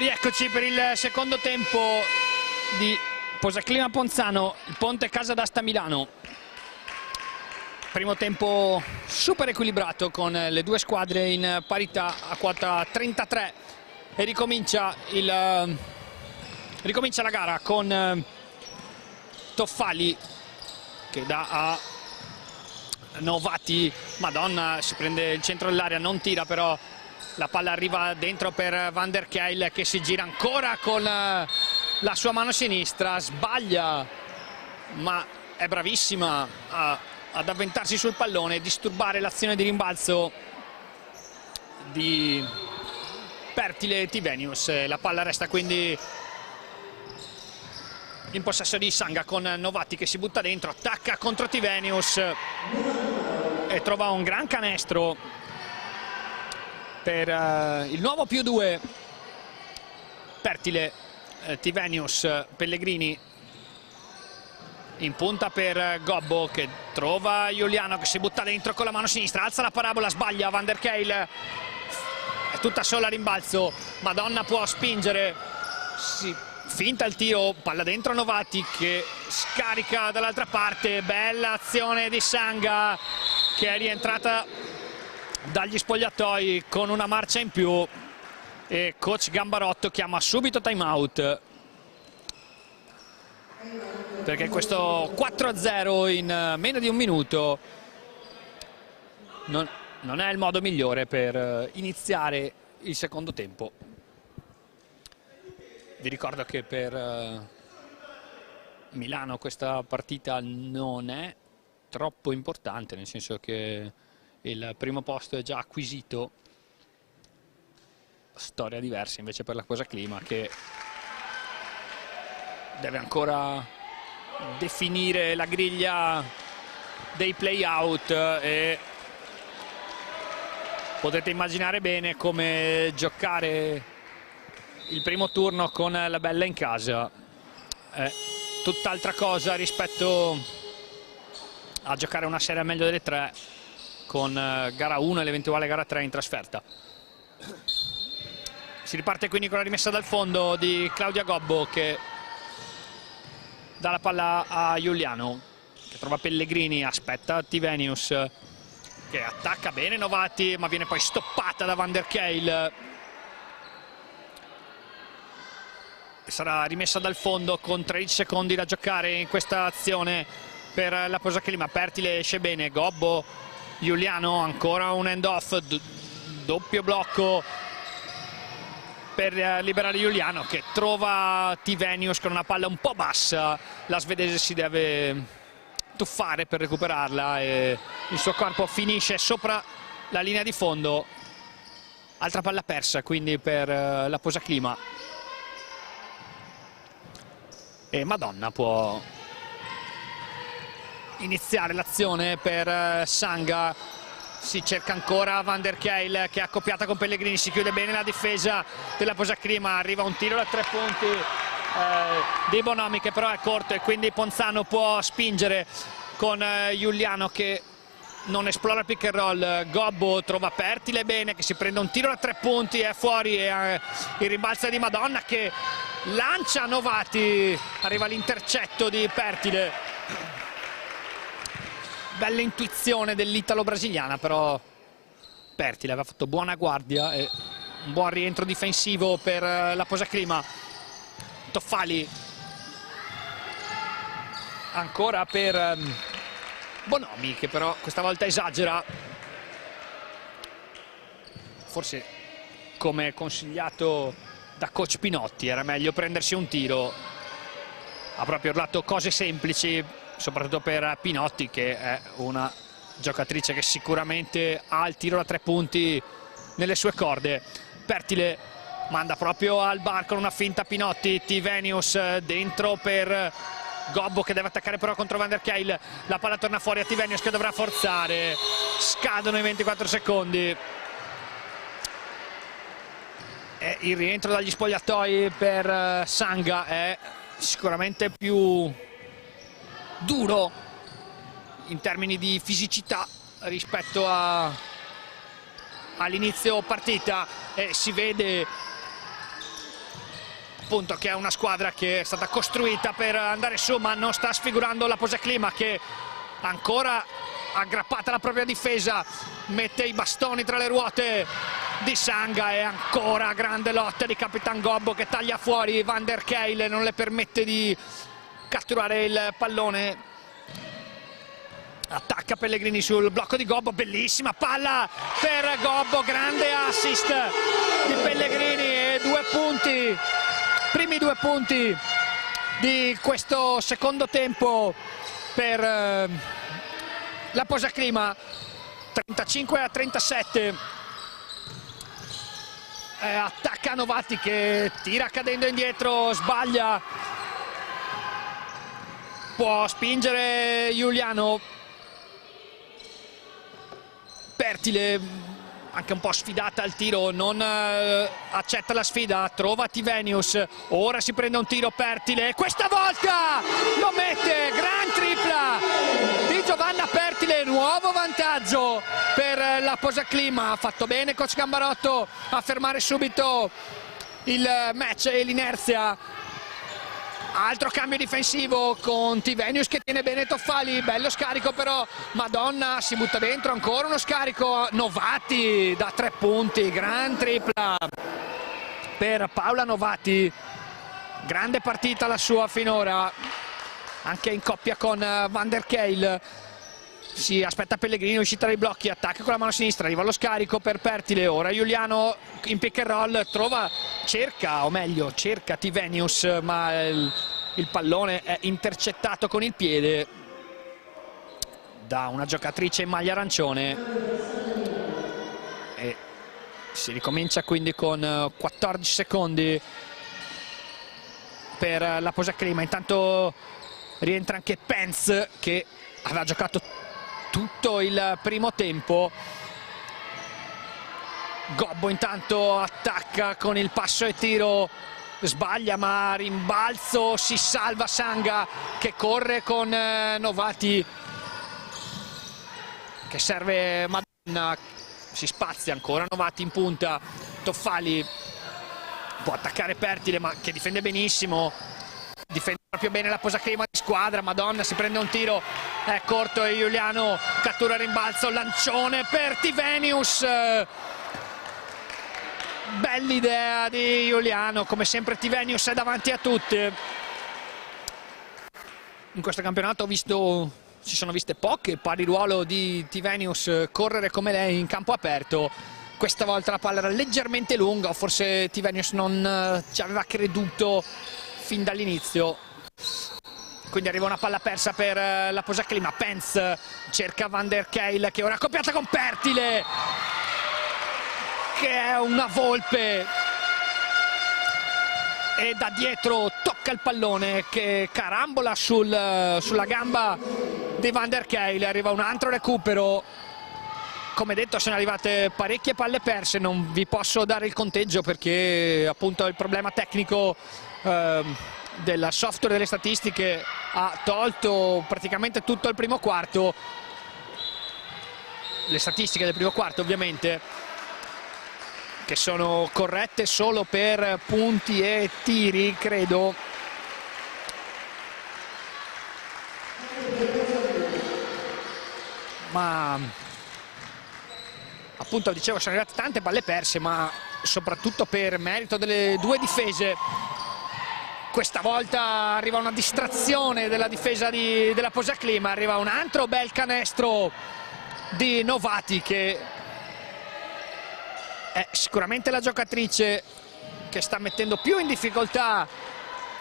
Rieccoci per il secondo tempo di Posaclima Ponzano, il Ponte Casa d'Asta Milano. Primo tempo super equilibrato con le due squadre in parità a quota 33 e ricomincia la gara con Toffali che dà a Novati. Madonna, si prende il centro dell'area, non tira, però la palla arriva dentro per Van der Keil che si gira ancora con la sua mano sinistra, sbaglia ma è bravissima ad avventarsi sul pallone e disturbare l'azione di rimbalzo di Pertile Tivenius. La palla resta quindi in possesso di Sanga con Novati che si butta dentro, attacca contro Tivenius e trova un gran canestro per il nuovo +2. Pertile Tivenius, Pellegrini in punta per Gobbo che trova Giuliano che si butta dentro con la mano sinistra, alza la parabola, sbaglia Van der Keil, è tutta sola a rimbalzo. Madonna può spingere, finta il tiro, palla dentro Novati che scarica dall'altra parte. Bella azione di Sanga che è rientrata dagli spogliatoi con una marcia in più e coach Gambarotto chiama subito time out perché questo 4-0 in meno di un minuto non è il modo migliore per iniziare il secondo tempo. Vi ricordo che per Milano questa partita non è troppo importante, nel senso che il primo posto è già acquisito. Storia diversa invece per la Posaclima che deve ancora definire la griglia dei play-out e potete immaginare bene come giocare il primo turno con la Bella in casa è tutt'altra cosa rispetto a giocare una serie al meglio delle tre con gara 1 e l'eventuale gara 3 in trasferta. Si riparte quindi con la rimessa dal fondo di Claudia Gobbo che dà la palla a Giuliano che trova Pellegrini, aspetta Tivenius che attacca bene Novati ma viene poi stoppata da Van der Keil. Sarà rimessa dal fondo con 13 secondi da giocare in questa azione per la Posaclima. Pertile esce bene, Gobbo, Giuliano, ancora un end off, doppio blocco per liberare Giuliano che trova Tivenius con una palla un po' bassa. La svedese si deve tuffare per recuperarla e il suo corpo finisce sopra la linea di fondo. Altra palla persa quindi per la Posaclima e Madonna può iniziare l'azione per Sanga. Si cerca ancora Van der Keil che è accoppiata con Pellegrini, si chiude bene la difesa della Posaclima, arriva un tiro da 3 punti di Bonomi che però è corto e quindi Ponzano può spingere con Giuliano che non esplora il pick and roll. Gobbo trova Pertile bene che si prende un tiro da 3 punti, è fuori e il rimbalzo di Madonna che lancia Novati, arriva l'intercetto di Pertile. Bella intuizione dell'italo-brasiliana, però Pertile aveva fatto buona guardia e un buon rientro difensivo per la Posaclima. Toffali ancora per Bonomi che però questa volta esagera, forse come consigliato da coach Pinotti era meglio prendersi un tiro. Ha proprio urlato cose semplici soprattutto per Pinotti che è una giocatrice che sicuramente ha il tiro da 3 punti nelle sue corde. Pertile manda proprio al bar con una finta Pinotti, Tivenius dentro per Gobbo che deve attaccare però contro Van der Keil, la palla torna fuori a Tivenius che dovrà forzare, scadono i 24 secondi e il rientro dagli spogliatoi per Sanga è sicuramente più duro in termini di fisicità rispetto all'inizio partita e si vede appunto che è una squadra che è stata costruita per andare su, ma non sta sfigurando la Posaclima, che ancora aggrappata alla propria difesa mette i bastoni tra le ruote di Sanga, e ancora grande lotta di Capitan Gobbo che taglia fuori Van der Keil, non le permette di catturare il pallone. Attacca Pellegrini sul blocco di Gobbo, bellissima palla per Gobbo, grande assist di Pellegrini e 2 punti, primi 2 punti di questo secondo tempo per la Posaclima, 35-37. Attacca Novati che tira cadendo indietro, sbaglia, può spingere Giuliano. Pertile anche un po' sfidata al tiro, non accetta la sfida, trova Tivenius, ora si prende un tiro Pertile, questa volta lo mette, gran tripla di Giovanna Pertile, nuovo vantaggio per la Posaclima. Ha fatto bene coach Gambarotto a fermare subito il match e l'inerzia. Altro cambio difensivo con Tivenius che tiene bene Toffali, bello scarico però, Madonna si butta dentro, ancora uno scarico, Novati da 3 punti, gran tripla per Paola Novati, grande partita la sua finora, anche in coppia con Van der Keil. Si aspetta Pellegrini, uscita dai blocchi, attacca con la mano sinistra, arriva lo scarico per Pertile, ora Giuliano in pick and roll, cerca Tivenius, ma il pallone è intercettato con il piede da una giocatrice in maglia arancione e si ricomincia quindi con 14 secondi per la Posaclima. Intanto rientra anche Pence che aveva giocato tutto il primo tempo. Gobbo intanto attacca con il passo e tiro, sbaglia ma rimbalzo, si salva Sanga che corre con Novati che serve Madonna, si spazia ancora Novati in punta, Toffali può attaccare Pertile ma che difende benissimo, difende proprio bene la Posaclima di squadra. Madonna si prende un tiro, è corto e Giuliano cattura il rimbalzo, lancione per Tivenius, bell'idea di Giuliano, come sempre Tivenius è davanti a tutti. In questo campionato si sono viste poche pari ruolo di Tivenius correre come lei in campo aperto. Questa volta la palla era leggermente lunga, o forse Tivenius non ci aveva creduto fin dall'inizio, quindi arriva una palla persa per la Posaclima. Pence cerca Van der Keil che ora è accoppiata con Pertile che è una volpe e da dietro tocca il pallone che carambola sulla gamba di Van der Keil. Arriva un altro recupero, come detto sono arrivate parecchie palle perse, non vi posso dare il conteggio perché appunto il problema tecnico del software delle statistiche ha tolto praticamente tutto il primo quarto, le statistiche del primo quarto ovviamente, che sono corrette solo per punti e tiri, credo. Ma appunto dicevo sono arrivate tante palle perse, ma soprattutto per merito delle 2 difese. Questa volta arriva una distrazione della difesa della Posaclima, arriva un altro bel canestro di Novati che è sicuramente la giocatrice che sta mettendo più in difficoltà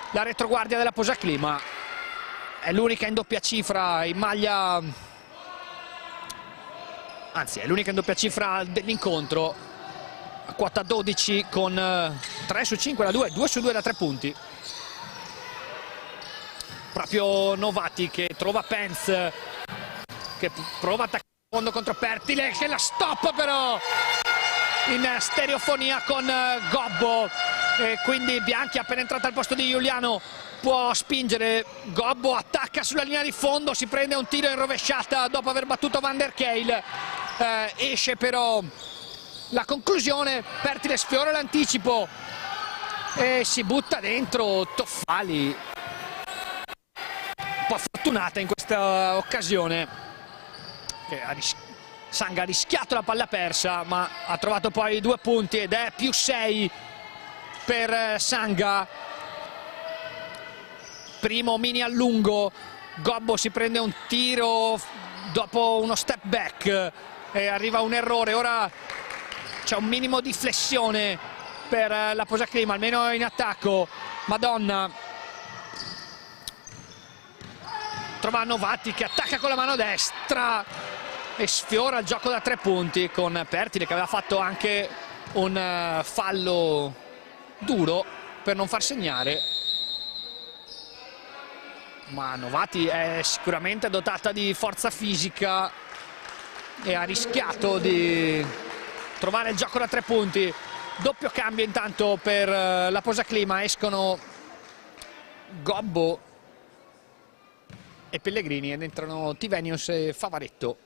la retroguardia della Posaclima. È l'unica in doppia cifra in maglia, anzi è l'unica in doppia cifra dell'incontro, a quota 12 con 3 su 5 da 2, 2 su 2 da 3 punti. Proprio Novati che trova Pence che prova a attaccare a fondo contro Pertile che la stoppa però in stereofonia con Gobbo, e quindi Bianchi appena entrata al posto di Giuliano può spingere. Gobbo attacca sulla linea di fondo, si prende un tiro in rovesciata dopo aver battuto Van der Keil, esce però la conclusione, Pertile sfiora l'anticipo e si butta dentro Toffali, un po' fortunata in questa occasione, che Sanga ha rischiato la palla persa ma ha trovato poi 2 punti ed è +6 per Sanga. Primo mini allungo, Gobbo si prende un tiro dopo uno step back e arriva un errore. Ora c'è un minimo di flessione per la Posaclima, almeno in attacco. Madonna trova Novatti che attacca con la mano destra e sfiora il gioco da 3 punti con Pertile, che aveva fatto anche un fallo duro per non far segnare. Ma Novatti è sicuramente dotata di forza fisica e ha rischiato di trovare il gioco da 3 punti. Doppio cambio intanto per la Posaclima, escono Gobbo e Pellegrini ed entrano Tivenius e Favaretto.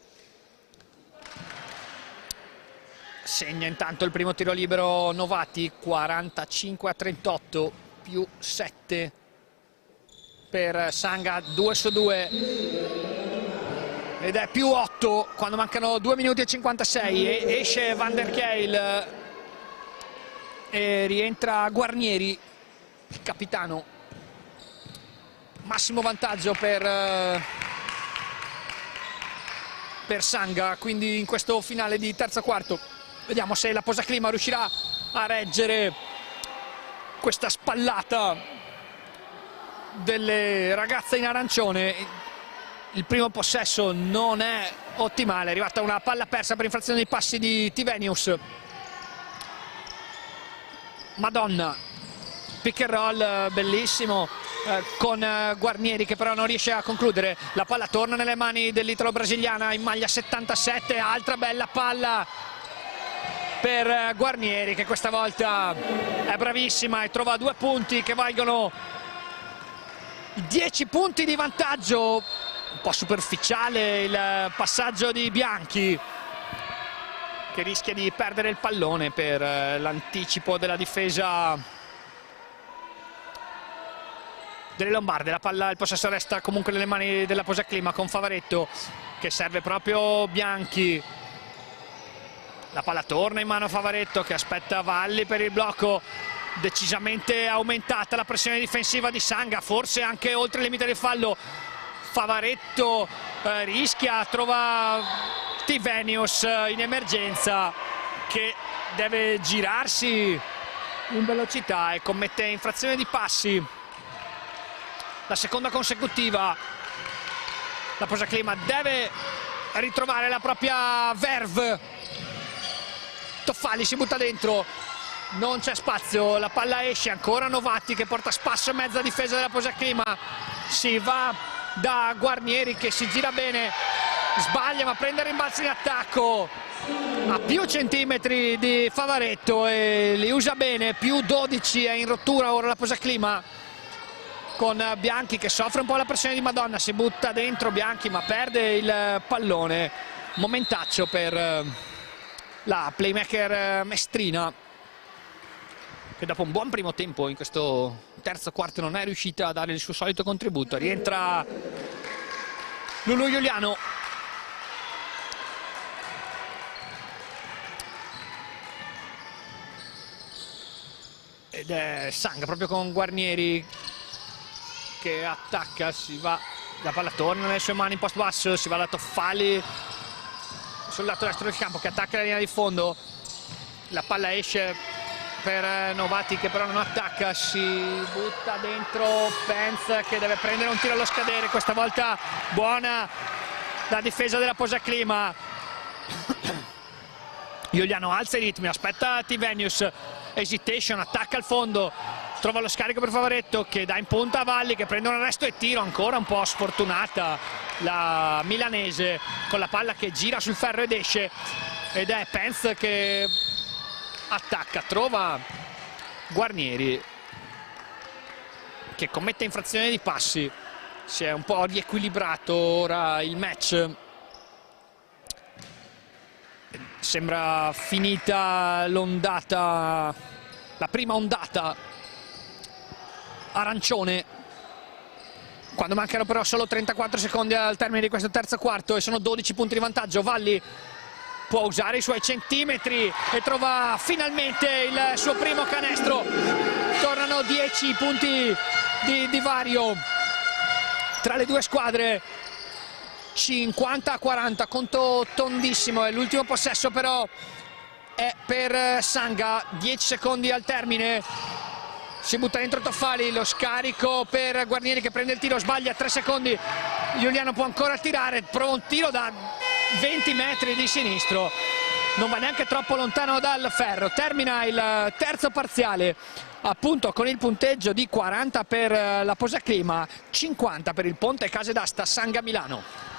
Segna intanto il primo tiro libero Novatti, 45-38, +7 per Sanga, 2 su 2 ed è +8 quando mancano 2 minuti e 56 e esce Van der Keil e rientra Guarnieri, il capitano. Massimo vantaggio per Sanga, quindi in questo finale di terzo quarto vediamo se la Posaclima riuscirà a reggere questa spallata delle ragazze in arancione. Il primo possesso non è ottimale, è arrivata una palla persa per infrazione dei passi di Tivenius. Madonna, pick and roll bellissimo con Guarnieri che però non riesce a concludere. La palla torna nelle mani dell'italo-brasiliana in maglia 77, altra bella palla per Guarnieri che questa volta è bravissima e trova 2 punti che valgono 10 punti di vantaggio. Un po' superficiale il passaggio di Bianchi che rischia di perdere il pallone per l'anticipo della difesa delle Lombarde. La palla, il possesso resta comunque nelle mani della Posaclima con Favaretto che serve proprio Bianchi. La palla torna in mano a Favaretto che aspetta Valli per il blocco. Decisamente aumentata la pressione difensiva di Sanga, forse anche oltre il limite del fallo. Favaretto rischia, trova Tivenius in emergenza che deve girarsi in velocità e commette infrazione di passi, la seconda consecutiva. La Posaclima deve ritrovare la propria verve. Toffali si butta dentro, non c'è spazio, la palla esce, ancora Novatti che porta spasso in mezza difesa della Posaclima. Si va da Guarnieri che si gira bene, sbaglia ma prende rimbalzi in attacco a più centimetri di Favaretto e li usa bene. +12 è in rottura ora la Posaclima con Bianchi che soffre un po' la pressione di Madonna. Si butta dentro Bianchi ma perde il pallone. Momentaccio per la playmaker Mestrina che dopo un buon primo tempo in questo terzo quarto non è riuscita a dare il suo solito contributo. Rientra Lulu Giuliano. Ed è Sanga proprio con Guarnieri che attacca, si va, la palla torna nelle sue mani in post basso, si va da Toffali sul lato destro del campo che attacca la linea di fondo. La palla esce per Novatti che però non attacca, si butta dentro Penz che deve prendere un tiro allo scadere. Questa volta buona la difesa della Posaclima. Giuliano alza i ritmi, aspetta Tivenius, hesitation, attacca al fondo, trova lo scarico per Favaretto che dà in punta a Valli che prende un arresto e tiro. Ancora un po' sfortunata la milanese con la palla che gira sul ferro ed esce, ed è Penz che attacca, trova Guarnieri che commette infrazione di passi. Si è un po' riequilibrato ora il match, sembra finita l'ondata, la prima ondata arancione, quando mancano però solo 34 secondi al termine di questo terzo quarto e sono 12 punti di vantaggio. Valli può usare i suoi centimetri e trova finalmente il suo primo canestro. Tornano 10 punti di vario tra le due squadre, 50-40, conto tondissimo, e l'ultimo possesso però è per Sanga. 10 secondi al termine, si butta dentro Toffali, lo scarico per Guarnieri che prende il tiro, sbaglia, 3 secondi, Giuliano può ancora tirare, prova un tiro da 20 metri di sinistro, non va neanche troppo lontano dal ferro. Termina il terzo parziale appunto con il punteggio di 40 per la Posaclima, 50 per il Ponte Case d'Asta Sanga Milano.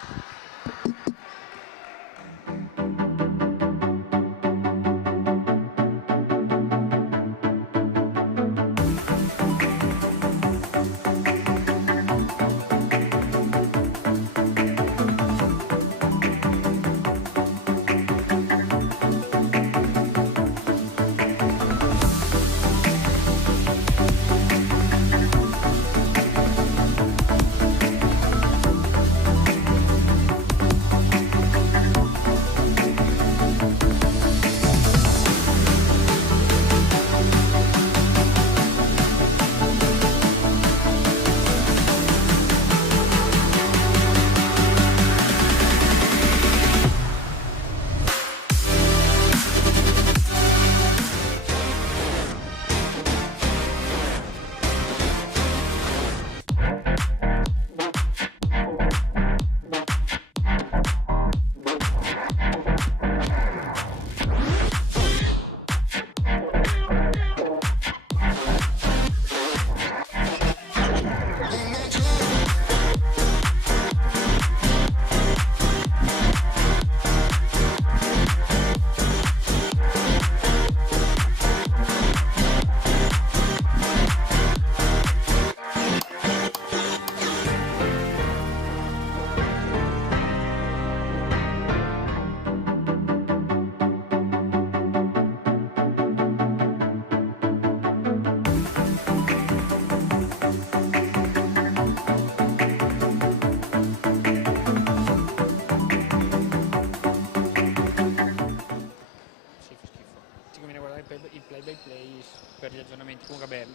Il play by play per gli aggiornamenti, comunque vabbè,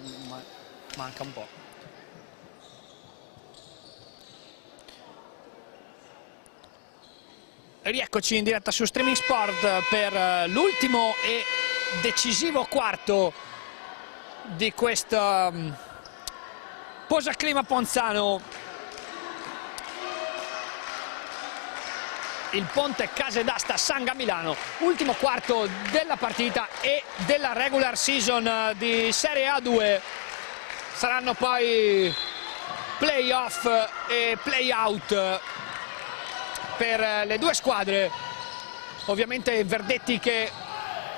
manca un po'. Rieccoci in diretta su Streaming Sport per l'ultimo e decisivo quarto di questa Posaclima Ponzano. Il Ponte Case d'Asta Sanga Milano, ultimo quarto della partita e della regular season di Serie A2. Saranno poi playoff e playout per le due squadre, ovviamente verdetti che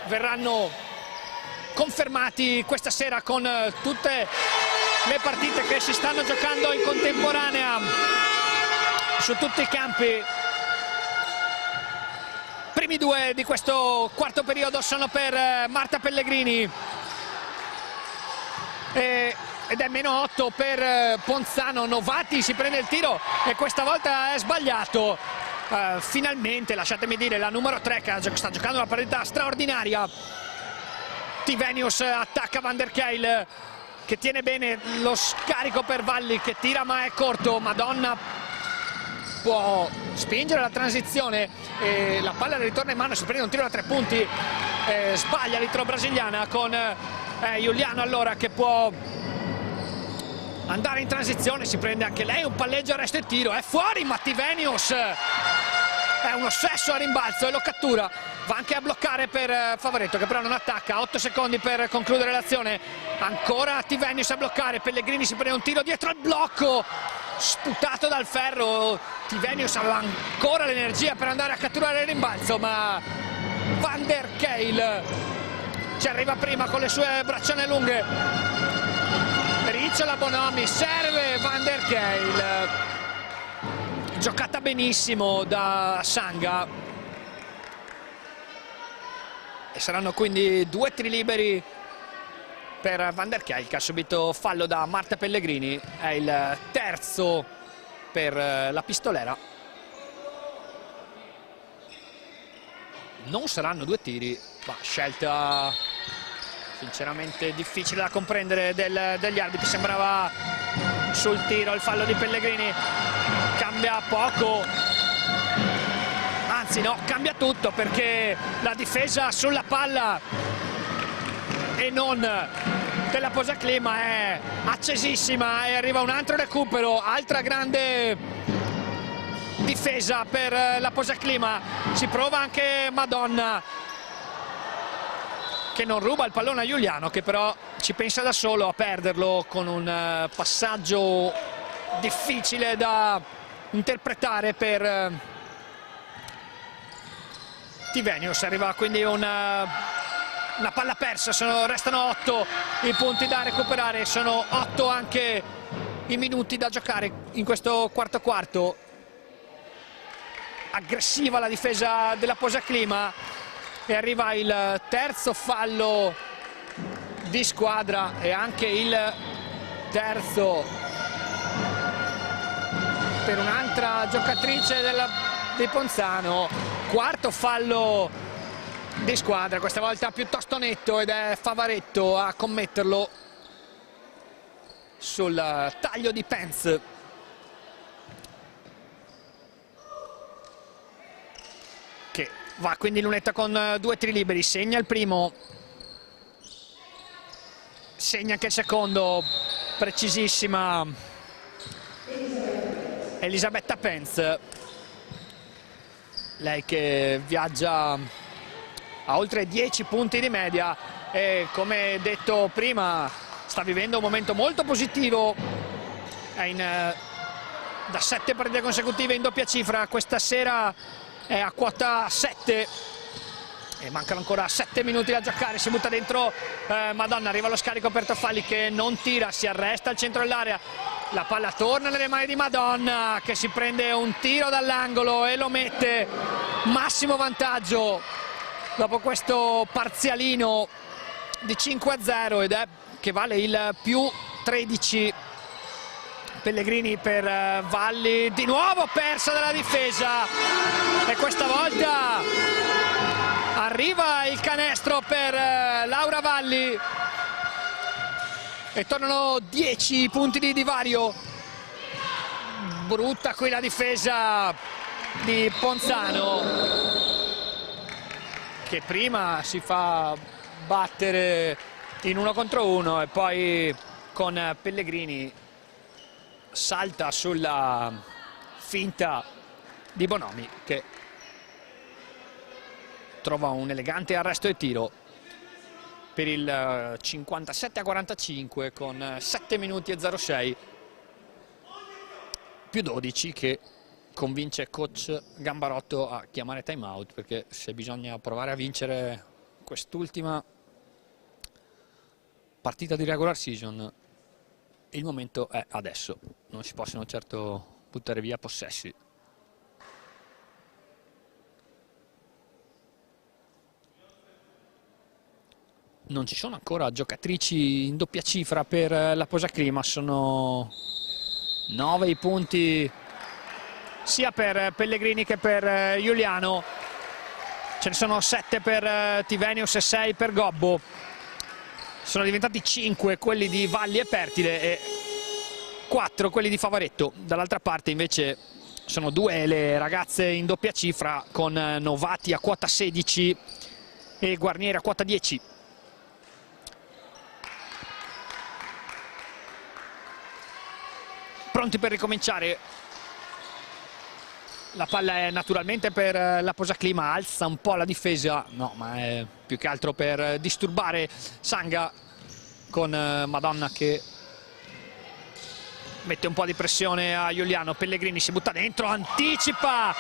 verranno confermati questa sera con tutte le partite che si stanno giocando in contemporanea su tutti i campi. Primi due di questo quarto periodo sono per Marta Pellegrini ed è -8 per Ponzano. Novati si prende il tiro e questa volta è sbagliato. Finalmente, lasciatemi dire, la numero 3 che sta giocando una partita straordinaria. Tivenius attacca Van der Keil che tiene bene lo scarico per Valli che tira ma è corto. Madonna può spingere la transizione e la palla ritorna in mano, si prende un tiro da 3 punti, sbaglia l'italo brasiliana con Giuliano allora che può andare in transizione, si prende anche lei un palleggio, arresto e tiro, è fuori, ma Tivenius è un ossesso a rimbalzo e lo cattura. Va anche a bloccare per Favoretto che però non attacca. 8 secondi per concludere l'azione, ancora Tivenius a bloccare. Pellegrini si prende un tiro dietro al blocco, sputato dal ferro. Tivenius aveva ancora l'energia per andare a catturare il rimbalzo, ma Van der Keil ci arriva prima con le sue bracciane lunghe. Ricciola Bonomi, serve Van der Keil, giocata benissimo da Sanga e saranno quindi 2 tiri liberi per Van der Keyk, ha subito fallo da Marta Pellegrini, è il terzo per la pistolera. Non saranno 2 tiri, ma scelta sinceramente difficile da comprendere degli arbitri. Sembrava sul tiro il fallo di Pellegrini, cambia poco, anzi no, cambia tutto, perché la difesa sulla palla e non della Posaclima è accesissima e arriva un altro recupero, altra grande difesa per la Posaclima. Si prova anche Madonna, che non ruba il pallone a Giuliano, che però ci pensa da solo a perderlo con un passaggio difficile da interpretare per Tivenius. Arriva quindi una palla persa, restano 8 i punti da recuperare, sono 8 anche i minuti da giocare in questo quarto. Aggressiva la difesa della Posaclima e arriva il terzo fallo di squadra e anche il terzo per un'altra giocatrice di Ponzano. Quarto fallo di squadra, questa volta piuttosto netto, ed è Favaretto a commetterlo sul taglio di Pence. Che va quindi in lunetta con 2 tiri liberi, segna il primo, segna anche il secondo, precisissima Elisabetta Pence, lei che viaggia a oltre 10 punti di media e, come detto prima, sta vivendo un momento molto positivo, è da 7 partite consecutive in doppia cifra, questa sera è a quota 7 e mancano ancora 7 minuti da giocare. Si butta dentro Madonna, arriva lo scarico per Toffali che non tira, si arresta al centro dell'area, la palla torna nelle mani di Madonna che si prende un tiro dall'angolo e lo mette. Massimo vantaggio dopo questo parzialino di 5-0 ed è che vale il più 13. Pellegrini per Valli, di nuovo persa dalla difesa e questa volta arriva il canestro per Laura Valli e tornano 10 punti di divario. Brutta qui la difesa di Ponzano, che prima si fa battere in 1 contro 1 e poi con Pellegrini salta sulla finta di Bonomi, che trova un elegante arresto e tiro per il 57-45 con 7 minuti e 06 più 12, che convince coach Gambarotto a chiamare time out, perché se bisogna provare a vincere quest'ultima partita di regular season il momento è adesso, non si possono certo buttare via possessi. Non ci sono ancora giocatrici in doppia cifra per la Posaclima, sono 9 i punti sia per Pellegrini che per Giuliano, ce ne sono 7 per Tivenius e 6 per Gobbo. Sono diventati 5 quelli di Valli e Pertile e 4 quelli di Favaretto. Dall'altra parte invece sono 2 le ragazze in doppia cifra, con Novati a quota 16 e Guarnieri a quota 10. Pronti per ricominciare. La palla è naturalmente per la Posaclima, alza un po' la difesa, no, ma è più che altro per disturbare Sanga, con Madonna che mette un po' di pressione a Giuliano. Pellegrini si butta dentro, anticipa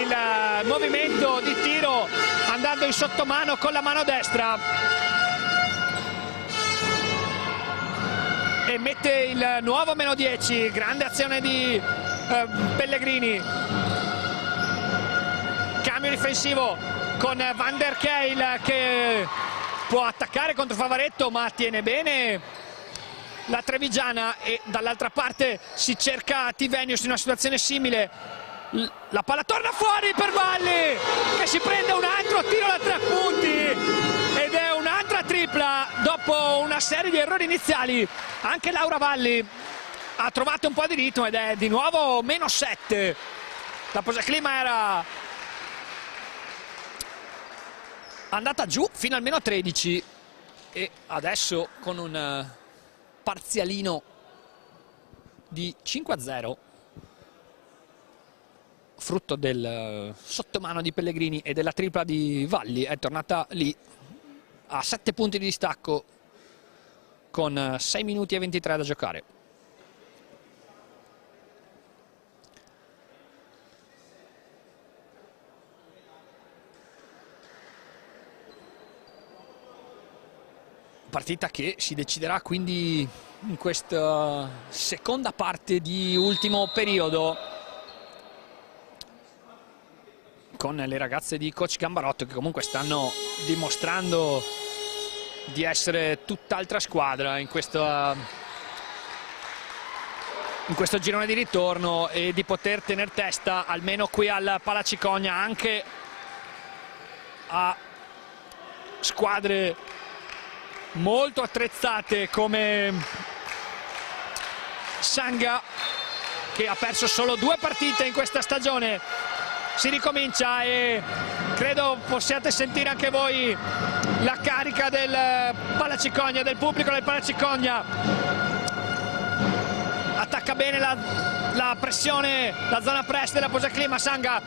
il movimento di tiro andando in sottomano con la mano destra e mette il nuovo meno 10. Grande azione di Pellegrini. Cambio difensivo con Van der Keyk che può attaccare contro Favaretto, ma tiene bene la trevigiana, e dall'altra parte si cerca Tivenius in una situazione simile. La palla torna fuori per Valli, che si prende un altro tiro da 3 punti ed è un'altra tripla dopo una serie di errori iniziali. Anche Laura Valli ha trovato un po' di ritmo ed è di nuovo -7. La Posaclima era andata giù fino al -13 e adesso con un parzialino di 5-0, frutto del sottomano di Pellegrini e della tripla di Valli, è tornata lì a 7 punti di distacco con 6 minuti e 23 da giocare. Partita che si deciderà quindi in questa seconda parte di ultimo periodo, con le ragazze di coach Gambarotto che comunque stanno dimostrando di essere tutt'altra squadra in questo girone di ritorno e di poter tenere testa almeno qui al Palacicogna anche a squadre molto attrezzate come Sanga, che ha perso solo 2 partite in questa stagione. Si ricomincia e credo possiate sentire anche voi la carica del Palacicogna, del pubblico del Palacicogna. Attacca bene la pressione, la zona press della Posaclima Sanga,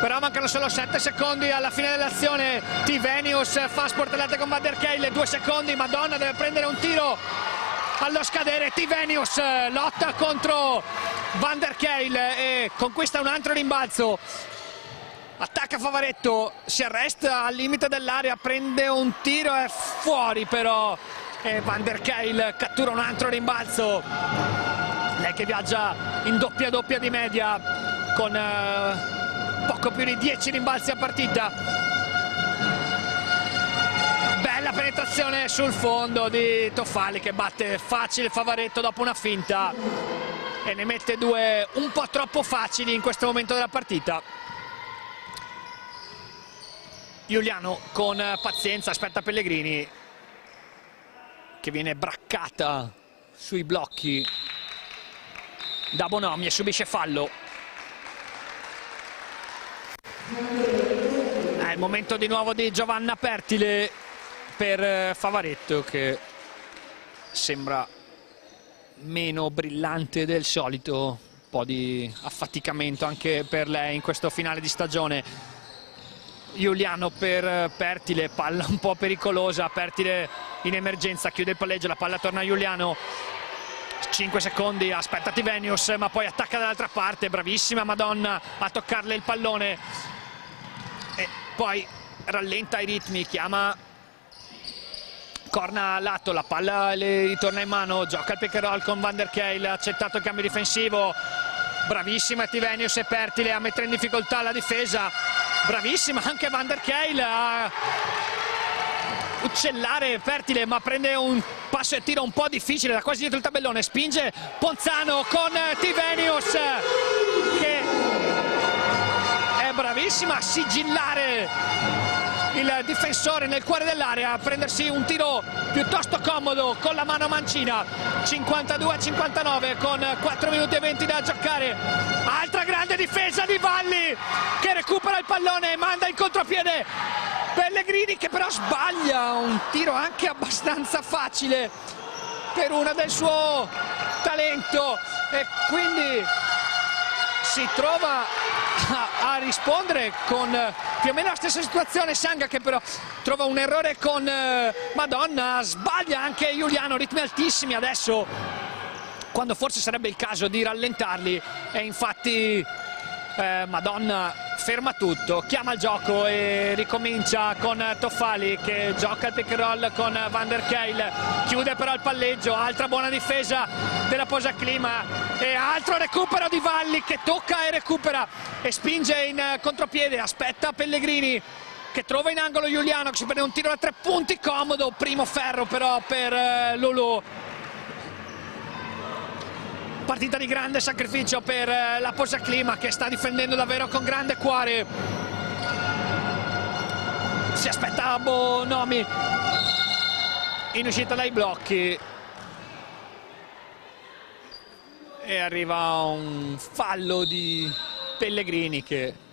però mancano solo 7 secondi alla fine dell'azione. Tivenius fa sportellate con Van der Keil, 2 secondi, Madonna deve prendere un tiro allo scadere. Tivenius lotta contro Van der Keil e conquista un altro rimbalzo. Attacca Favaretto, si arresta al limite dell'area, prende un tiro, è fuori però, e Van der Keil cattura un altro rimbalzo. Lei che viaggia in doppia di media con poco più di 10 rimbalzi a partita. Bella penetrazione sul fondo di Toffali, che batte facile Favaretto dopo una finta e ne mette 2 un po' troppo facili in questo momento della partita. Giuliano con pazienza aspetta Pellegrini, che viene braccata sui blocchi da Bonomi e subisce fallo. È il momento di nuovo di Giovanna Pertile per Favaretto, che sembra meno brillante del solito, un po' di affaticamento anche per lei in questo finale di stagione. Giuliano per Pertile, palla un po' pericolosa, Pertile in emergenza, chiude il palleggio, la palla torna a Giuliano, 5 secondi, aspetta Tivenius, ma poi attacca dall'altra parte, bravissima Madonna a toccarle il pallone e poi rallenta i ritmi, chiama corna a lato, la palla le ritorna in mano, gioca il pick and roll con Van der Keil, ha accettato il cambio difensivo, bravissima Tivenius e Pertile a mettere in difficoltà la difesa, bravissima anche Van der Keil a uccellare Pertile, ma prende un passo e tiro un po' difficile da quasi dietro il tabellone, spinge Ponzano con Tivenius che è bravissima a sigillare il difensore nel cuore dell'area, a prendersi un tiro piuttosto comodo con la mano mancina. 52-59 con 4 minuti e 20 da giocare. Altra grande difesa di Valli che recupera il pallone e manda in contropiede Pellegrini, che però sbaglia un tiro anche abbastanza facile per una del suo talento, e quindi si trova a rispondere con più o meno la stessa situazione Sanga, che però trova un errore con Madonna, sbaglia anche Giuliano, ritmi altissimi adesso quando forse sarebbe il caso di rallentarli, e infatti Madonna ferma tutto, chiama il gioco e ricomincia con Toffali che gioca il pick and roll con Van der Keil, chiude però il palleggio, altra buona difesa della Posaclima e altro recupero di Valli che tocca e recupera e spinge in contropiede, aspetta Pellegrini che trova in angolo Giuliano, che si prende un tiro da 3 punti comodo, primo ferro però per Lulu. Partita di grande sacrificio per la Posaclima, che sta difendendo davvero con grande cuore. Si aspetta Bonomi in uscita dai blocchi e arriva un fallo di Pellegrini, che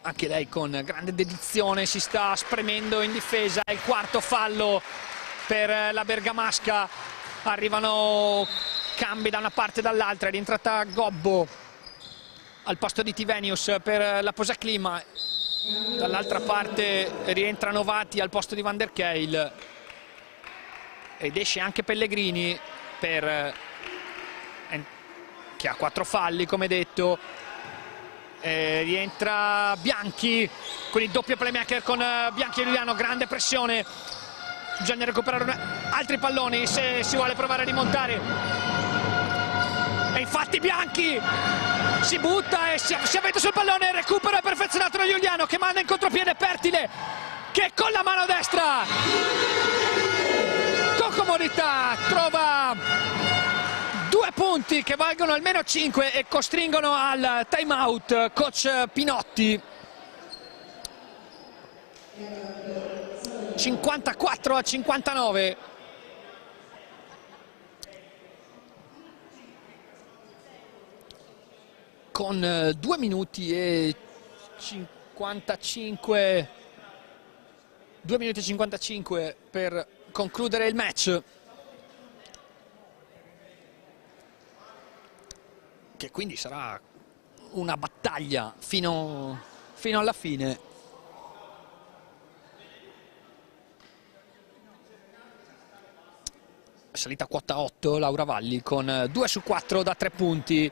anche lei con grande dedizione si sta spremendo in difesa. È il quarto fallo per la bergamasca. Arrivano cambi da una parte e dall'altra, è rientrata Gobbo al posto di Tivenius per la Posaclima, dall'altra parte rientra Novati al posto di Van der Keil ed esce anche Pellegrini che ha 4 falli come detto. Rientra Bianchi con il doppio playmaker con Bianchi e Giuliano, grande pressione, bisogna recuperare altri palloni se si vuole provare a rimontare, e infatti Bianchi si butta e si avventa sul pallone. Il recupero è perfezionato da Giuliano, che manda in contropiede Pertile, che con la mano destra con comodità trova 2 punti che valgono almeno 5 e costringono al time out coach Pinotti. 54-59. Con 2 minuti e 55 per concludere il match, che quindi sarà una battaglia fino alla fine. Salita a quota 8 Laura Valli con 2 su 4 da 3 punti,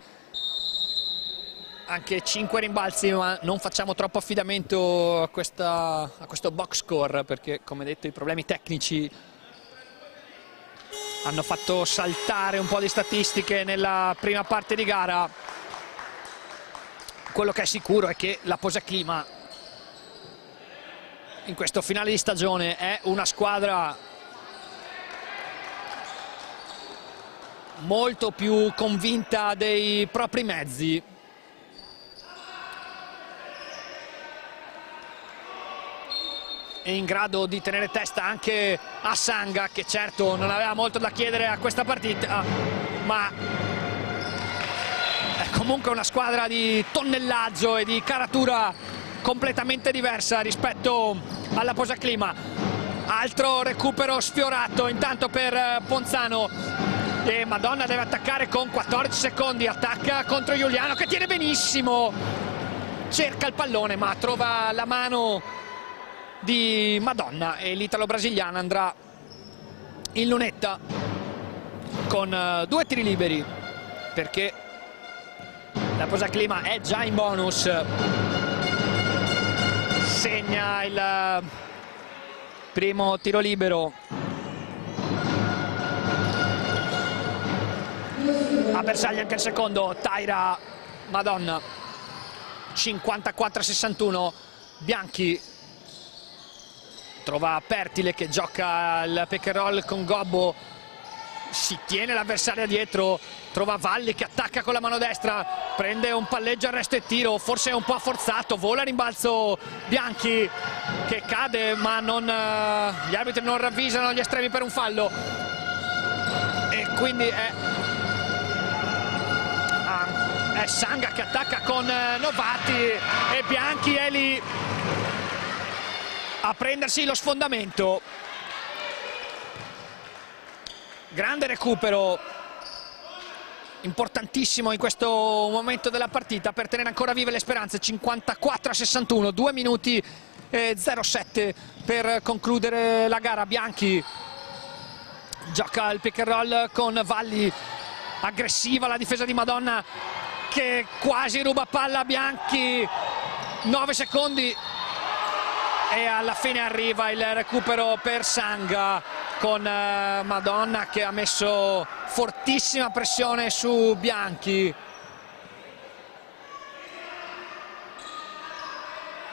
anche 5 rimbalzi, ma non facciamo troppo affidamento a questo box score, perché come detto i problemi tecnici hanno fatto saltare un po' di statistiche nella prima parte di gara. Quello che è sicuro è che la Posaclima in questo finale di stagione è una squadra molto più convinta dei propri mezzi. È in grado di tenere testa anche a Sanga, che certo non aveva molto da chiedere a questa partita, ma è comunque una squadra di tonnellaggio e di caratura completamente diversa rispetto alla Posaclima. Altro recupero sfiorato intanto per Ponzano, e Madonna deve attaccare con 14 secondi, attacca contro Giuliano che tiene benissimo, cerca il pallone ma trova la mano di Madonna e l'italo-brasiliana andrà in lunetta con 2 tiri liberi, perché la Posaclima è già in bonus. Segna il primo tiro libero a bersagli anche il secondo. Taira Madonna. 54-61. Bianchi trova Pertile che gioca il pick and roll con Gobbo, si tiene l'avversaria dietro, trova Valli che attacca con la mano destra, prende un palleggio, arresto e tiro, forse è un po' forzato, vola a rimbalzo Bianchi che cade, ma gli arbitri non ravvisano gli estremi per un fallo, e quindi è Sanga che attacca con Novati e Bianchi è lì a prendersi lo sfondamento. Grande recupero, importantissimo in questo momento della partita per tenere ancora vive le speranze. 54-61, 2 minuti e 07 per concludere la gara. Bianchi gioca il pick and roll con Valli, aggressiva la difesa di Madonna che quasi ruba palla a Bianchi, 9 secondi e alla fine arriva il recupero per Sanga con Madonna che ha messo fortissima pressione su Bianchi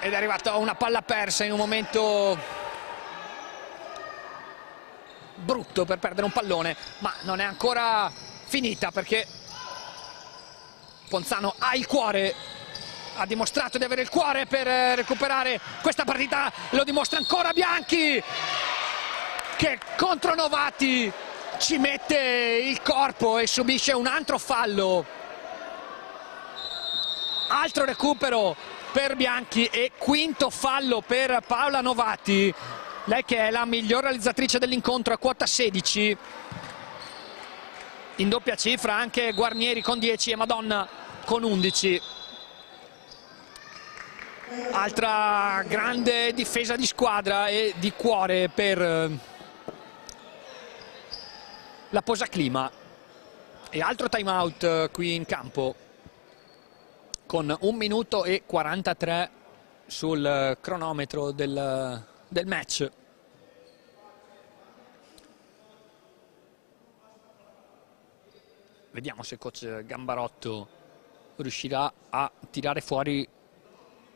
ed è arrivata una palla persa in un momento brutto per perdere un pallone, ma non è ancora finita, perché Ponzano ha il cuore, ha dimostrato di avere il cuore per recuperare questa partita. Lo dimostra ancora Bianchi, che contro Novati ci mette il corpo e subisce un altro fallo. Altro recupero per Bianchi e quinto fallo per Paola Novati, lei che è la miglior realizzatrice dell'incontro a quota 16. In doppia cifra anche Guarnieri con 10 e Madonna con 11. Altra grande difesa di squadra e di cuore per la Posaclima. E altro time out qui in campo, con 1 minuto e 43 sul cronometro del match. Vediamo se coach Gambarotto riuscirà a tirare fuori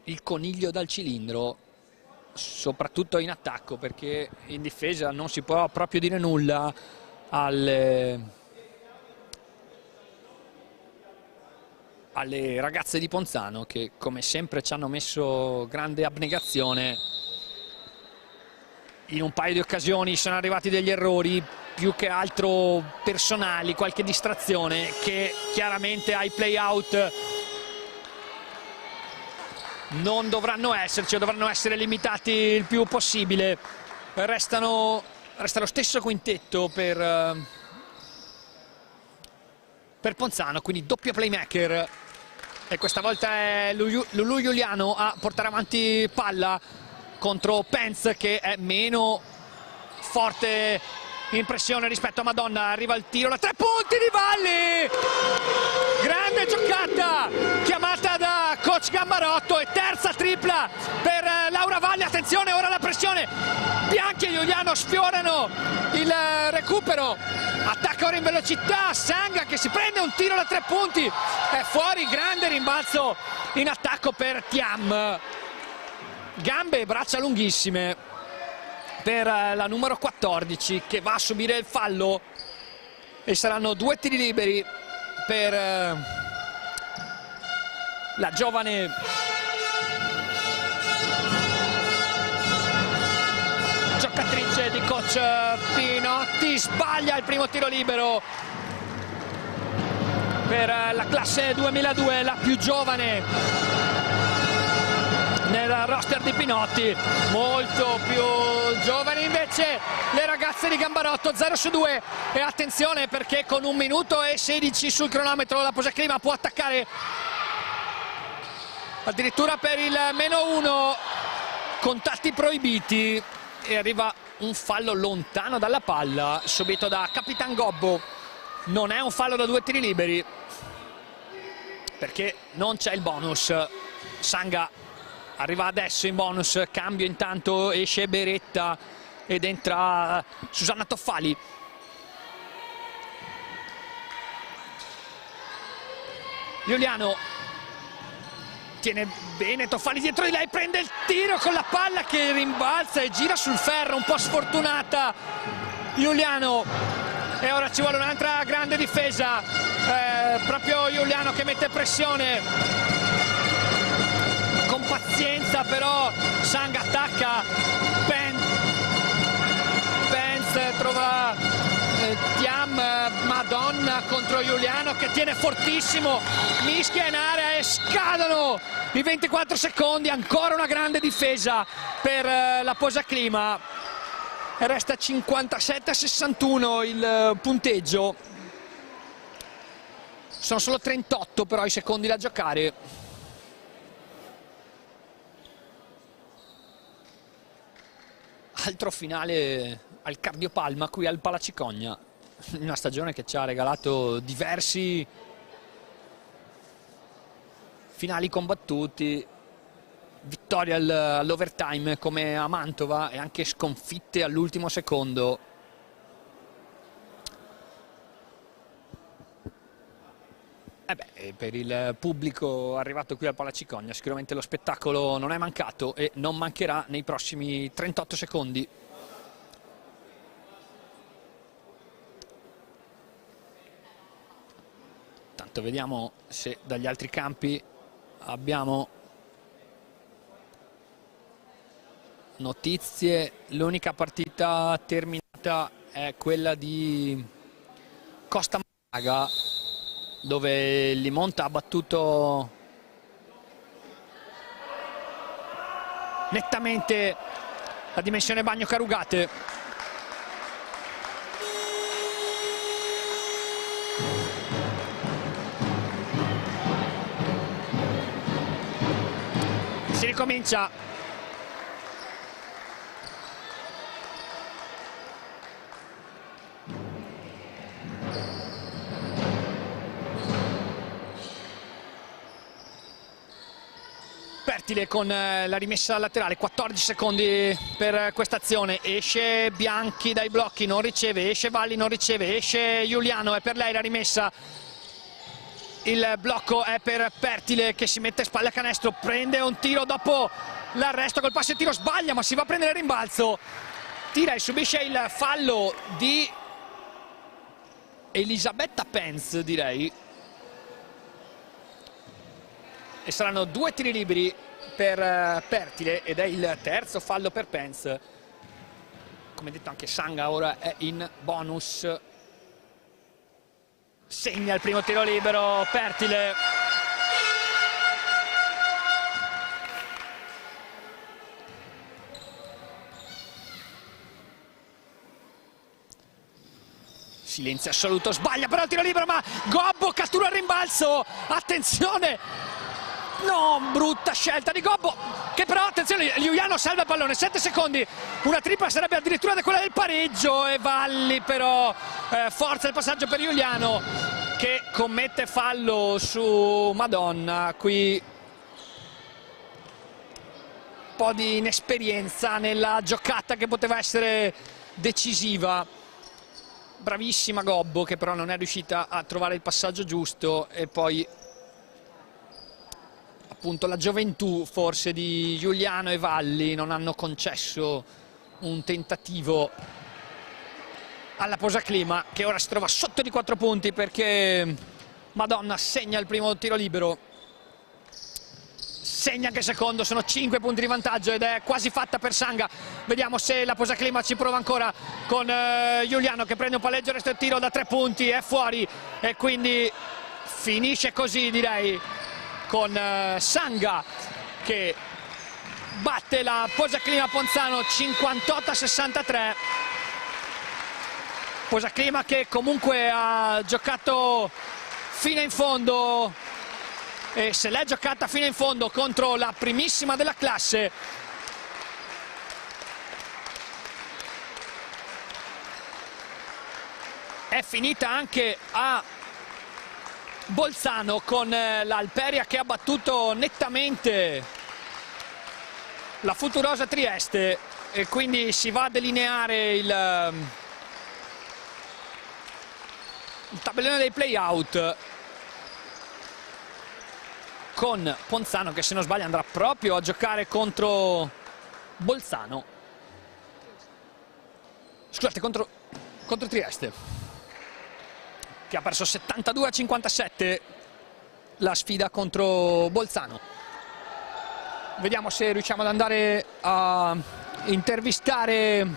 il coniglio dal cilindro, soprattutto in attacco, perché in difesa non si può proprio dire nulla alle ragazze di Ponzano, che come sempre ci hanno messo grande abnegazione. In un paio di occasioni sono arrivati degli errori, più che altro personali, qualche distrazione, che chiaramente ai play out non dovranno esserci, o dovranno essere limitati il più possibile. Resta lo stesso quintetto per Ponzano, quindi doppio playmaker, e questa volta è Lulu Giuliano a portare avanti palla contro Pence, che è meno forte in pressione rispetto a Madonna. Arriva il tiro da 3 punti di Valli, grande giocata chiamata da coach Gambarotto, e terza tripla per Laura Valli. Attenzione, ora la pressione, Bianchi e Giuliano sfiorano il recupero, attacca ora in velocità Sanga, che si prende un tiro da 3 punti, è fuori. Grande rimbalzo in attacco per Thiam, gambe e braccia lunghissime per la numero 14, che va a subire il fallo, e saranno 2 tiri liberi per la giovane giocatrice di coach Pinotti. Sbaglia il primo tiro libero per la classe 2002, la più giovane nel roster di Pinotti. Molto più giovani invece le ragazze di Gambarotto, 0 su 2, e attenzione perché con 1 minuto e 16 sul cronometro la Posaclima può attaccare addirittura per il -1, contatti proibiti, e arriva un fallo lontano dalla palla subito da Capitan Gobbo. Non è un fallo da 2 tiri liberi perché non c'è il bonus. Sanga arriva adesso in bonus, cambio intanto, esce Beretta ed entra Susanna Toffali. Giuliano tiene bene Toffali dietro di lei, prende il tiro con la palla che rimbalza e gira sul ferro, un po' sfortunata Giuliano, e ora ci vuole un'altra grande difesa, proprio Giuliano che mette pressione con pazienza, però Sanga attacca, Pence trova Thiam, Madonna contro Giuliano che tiene fortissimo, mischia in area e scadono i 24 secondi. Ancora una grande difesa per la Posaclima, resta 57-61 il punteggio, sono solo 38 però i secondi da giocare. Altro finale al Cardiopalma qui al Palacicogna, in una stagione che ci ha regalato diversi finali combattuti, vittorie all'overtime come a Mantova e anche sconfitte all'ultimo secondo. per il pubblico arrivato qui al Palacicogna. Sicuramente lo spettacolo non è mancato e non mancherà nei prossimi 38 secondi. Tanto vediamo se dagli altri campi abbiamo notizie. L'unica partita terminata è quella di Costa Malaga, dove il Limonta ha battuto nettamente la dimensione Bagno Carugate. Si ricomincia. Pertile con la rimessa laterale, 14 secondi per questa azione. Esce Bianchi dai blocchi, non riceve, esce Valli, non riceve, esce Giuliano, è per lei la rimessa. Il blocco è per Pertile che si mette spalle a canestro, prende un tiro dopo l'arresto col passo e tiro, sbaglia ma si va a prendere il rimbalzo, tira e subisce il fallo di Elisabetta Penz, direi. E saranno 2 tiri liberi per Pertile ed è il terzo fallo per Penz. Come detto anche Sanga ora è in bonus. Segna il primo tiro libero Pertile. Silenzio assoluto, sbaglia però il tiro libero, ma Gobbo cattura il rimbalzo. Attenzione! No, brutta scelta di Gobbo, che però, attenzione, Giuliano salva il pallone, 7 secondi, una tripla sarebbe addirittura quella del pareggio e Valli però forza il passaggio per Giuliano che commette fallo su Madonna. Qui un po' di inesperienza nella giocata che poteva essere decisiva. Bravissima Gobbo che però non è riuscita a trovare il passaggio giusto e poi appunto la gioventù forse di Giuliano e Valli non hanno concesso un tentativo alla Posaclima, che ora si trova sotto di 4 punti perché Madonna segna il primo tiro libero, segna anche il secondo, sono 5 punti di vantaggio ed è quasi fatta per Sanga. Vediamo se la Posaclima ci prova ancora con Giuliano che prende un palleggio, resta il tiro da 3 punti, è fuori e quindi finisce così, direi, con Sanga che batte la Posaclima Ponzano 58-63. Posaclima che comunque ha giocato fino in fondo e se l'è giocata fino in fondo contro la primissima della classe. È finita anche a Bolzano con l'Alperia che ha battuto nettamente la Futurosa Trieste e quindi si va a delineare il tabellone dei play-out con Ponzano che, se non sbaglio, andrà proprio a giocare contro Bolzano, scusate, contro Trieste, che ha perso 72-57 la sfida contro Bolzano. Vediamo se riusciamo ad andare a intervistare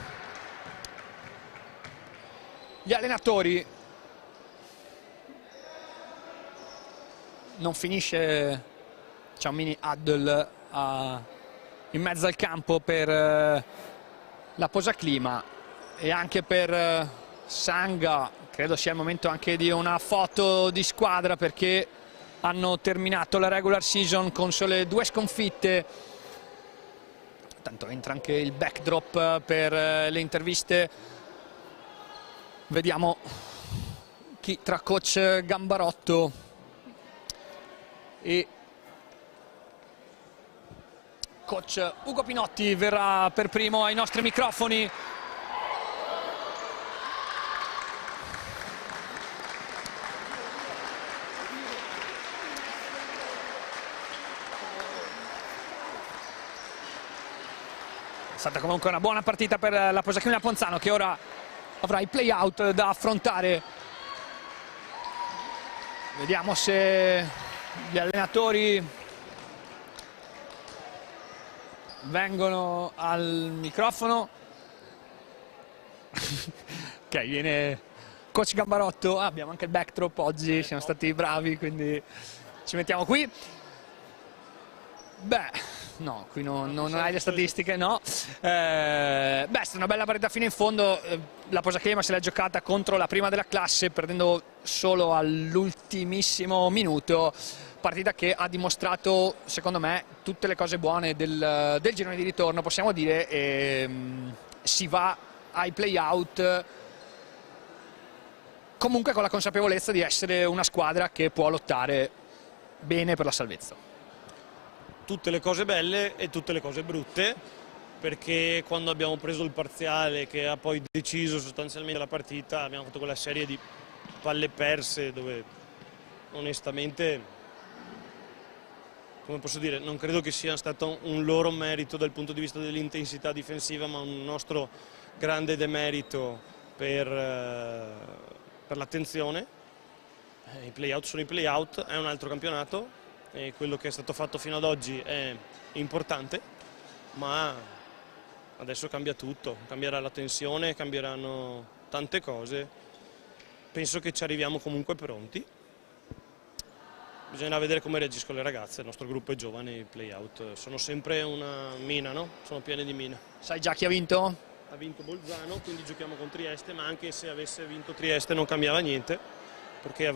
gli allenatori. Non finisce Ciammini Addel in mezzo al campo per la Posaclima e anche per Sanga. Credo sia il momento anche di una foto di squadra perché hanno terminato la regular season con sole 2 sconfitte. Tanto entra anche il backdrop per le interviste. Vediamo chi tra coach Gambarotto e coach Ugo Pinotti verrà per primo ai nostri microfoni. stata comunque una buona partita per la Posaclima Ponzano, che ora avrà i play-out da affrontare. Vediamo se gli allenatori vengono al microfono. Ok, viene coach Gambarotto. Abbiamo anche il backdrop oggi, siamo stati bravi, quindi ci mettiamo qui. Beh, no, qui non hai le statistiche, no. Beh, è stata una bella partita fino in fondo. La Posaclima se l'è giocata contro la prima della classe, perdendo solo all'ultimissimo minuto. Partita che ha dimostrato, secondo me, tutte le cose buone del girone di ritorno, possiamo dire, e si va ai play-out comunque con la consapevolezza di essere una squadra che può lottare bene per la salvezza. Tutte le cose belle e tutte le cose brutte, perché quando abbiamo preso il parziale che ha poi deciso sostanzialmente la partita, abbiamo fatto quella serie di palle perse dove onestamente, come posso dire, non credo che sia stato un loro merito dal punto di vista dell'intensità difensiva, ma un nostro grande demerito per l'attenzione. I play-out sono i play-out, è un altro campionato e quello che è stato fatto fino ad oggi è importante, ma adesso cambia tutto, cambierà la tensione, cambieranno tante cose. Penso che ci arriviamo comunque pronti. Bisogna vedere come reagiscono le ragazze, il nostro gruppo è giovane, i play-out sono sempre una mina, no? Sono pieni di mine. Sai già chi ha vinto? Ha vinto Bolzano, quindi giochiamo con Trieste, ma anche se avesse vinto Trieste non cambiava niente, perché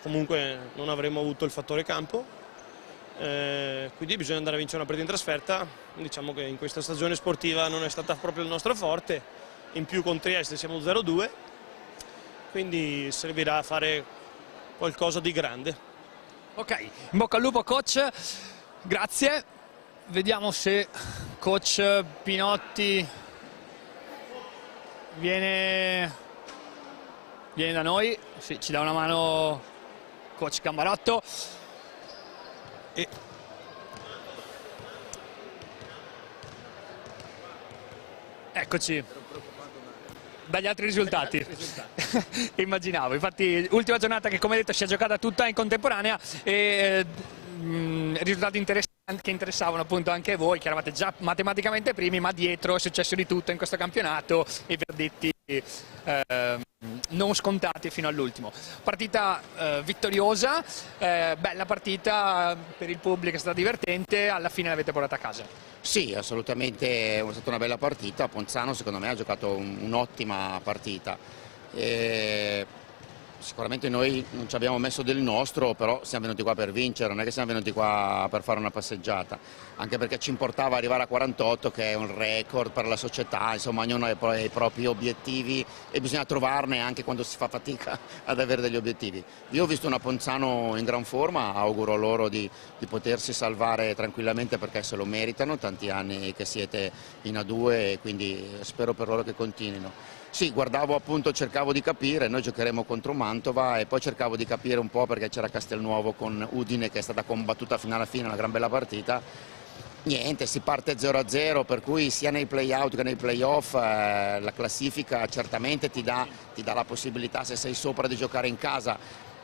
comunque non avremmo avuto il fattore campo. Quindi bisogna andare a vincere una partita in trasferta. Diciamo che in questa stagione sportiva non è stata proprio il nostro forte, in più con Trieste siamo 0-2, quindi servirà a fare qualcosa di grande. Ok, in bocca al lupo coach, grazie. Vediamo se coach Pinotti viene da noi. Sì, ci dà una mano coach Gambarotto. E eccoci dagli altri risultati. Immaginavo, infatti ultima giornata che, come detto, si è giocata tutta in contemporanea e risultati interessanti che interessavano appunto anche voi, che eravate già matematicamente primi, ma dietro è successo di tutto in questo campionato e verdetti non scontati fino all'ultimo. Partita vittoriosa, bella partita per il pubblico, è stata divertente, alla fine l'avete portata a casa. Sì, assolutamente è stata una bella partita. Ponzano secondo me ha giocato un'ottima partita. Sicuramente noi non ci abbiamo messo del nostro, però siamo venuti qua per vincere, non è che siamo venuti qua per fare una passeggiata, anche perché ci importava arrivare a 48, che è un record per la società, insomma ognuno ha i propri obiettivi e bisogna trovarne anche quando si fa fatica ad avere degli obiettivi. Io ho visto una Ponzano in gran forma, auguro loro di potersi salvare tranquillamente perché se lo meritano, tanti anni che siete in A2 e quindi spero per loro che continuino. Sì, guardavo appunto, cercavo di capire, noi giocheremo contro Mantova e poi cercavo di capire un po' perché c'era Castelnuovo con Udine che è stata combattuta fino alla fine, una gran bella partita. Niente, si parte 0-0, per cui sia nei play-out che nei play-off la classifica certamente ti dà la possibilità, se sei sopra, di giocare in casa,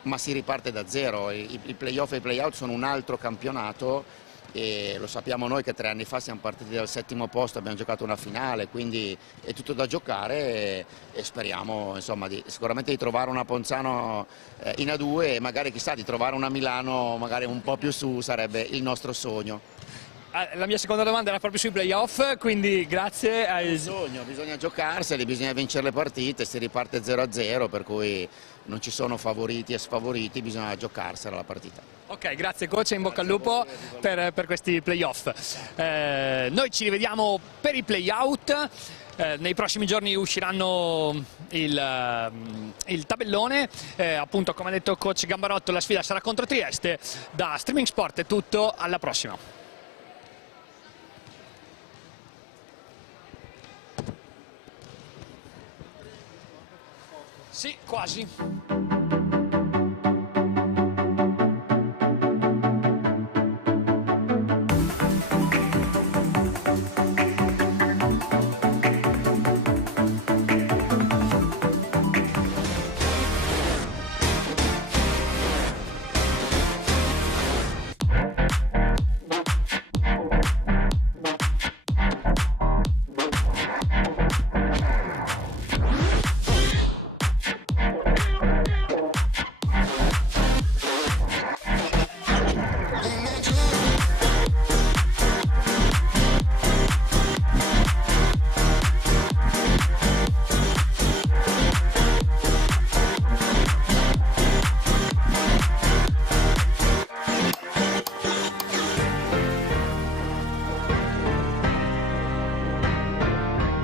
ma si riparte da zero. I play-off e i play-out sono un altro campionato. E lo sappiamo noi che 3 anni fa siamo partiti dal 7° posto, abbiamo giocato una finale, quindi è tutto da giocare e speriamo insomma sicuramente di trovare una Ponzano in A2 e magari chissà di trovare una Milano magari un po' più su, sarebbe il nostro sogno. La mia seconda domanda era proprio sui playoff, quindi grazie. Bisogna giocarseli, bisogna vincere le partite, si riparte 0-0, per cui non ci sono favoriti e sfavoriti, bisogna giocarsela la partita. Ok, grazie coach, in bocca al lupo per questi playoff. Noi ci rivediamo per i playout. Nei prossimi giorni usciranno il tabellone, appunto come ha detto coach Gambarotto la sfida sarà contro Trieste. Da Streaming Sport è tutto, alla prossima. Sì, quasi.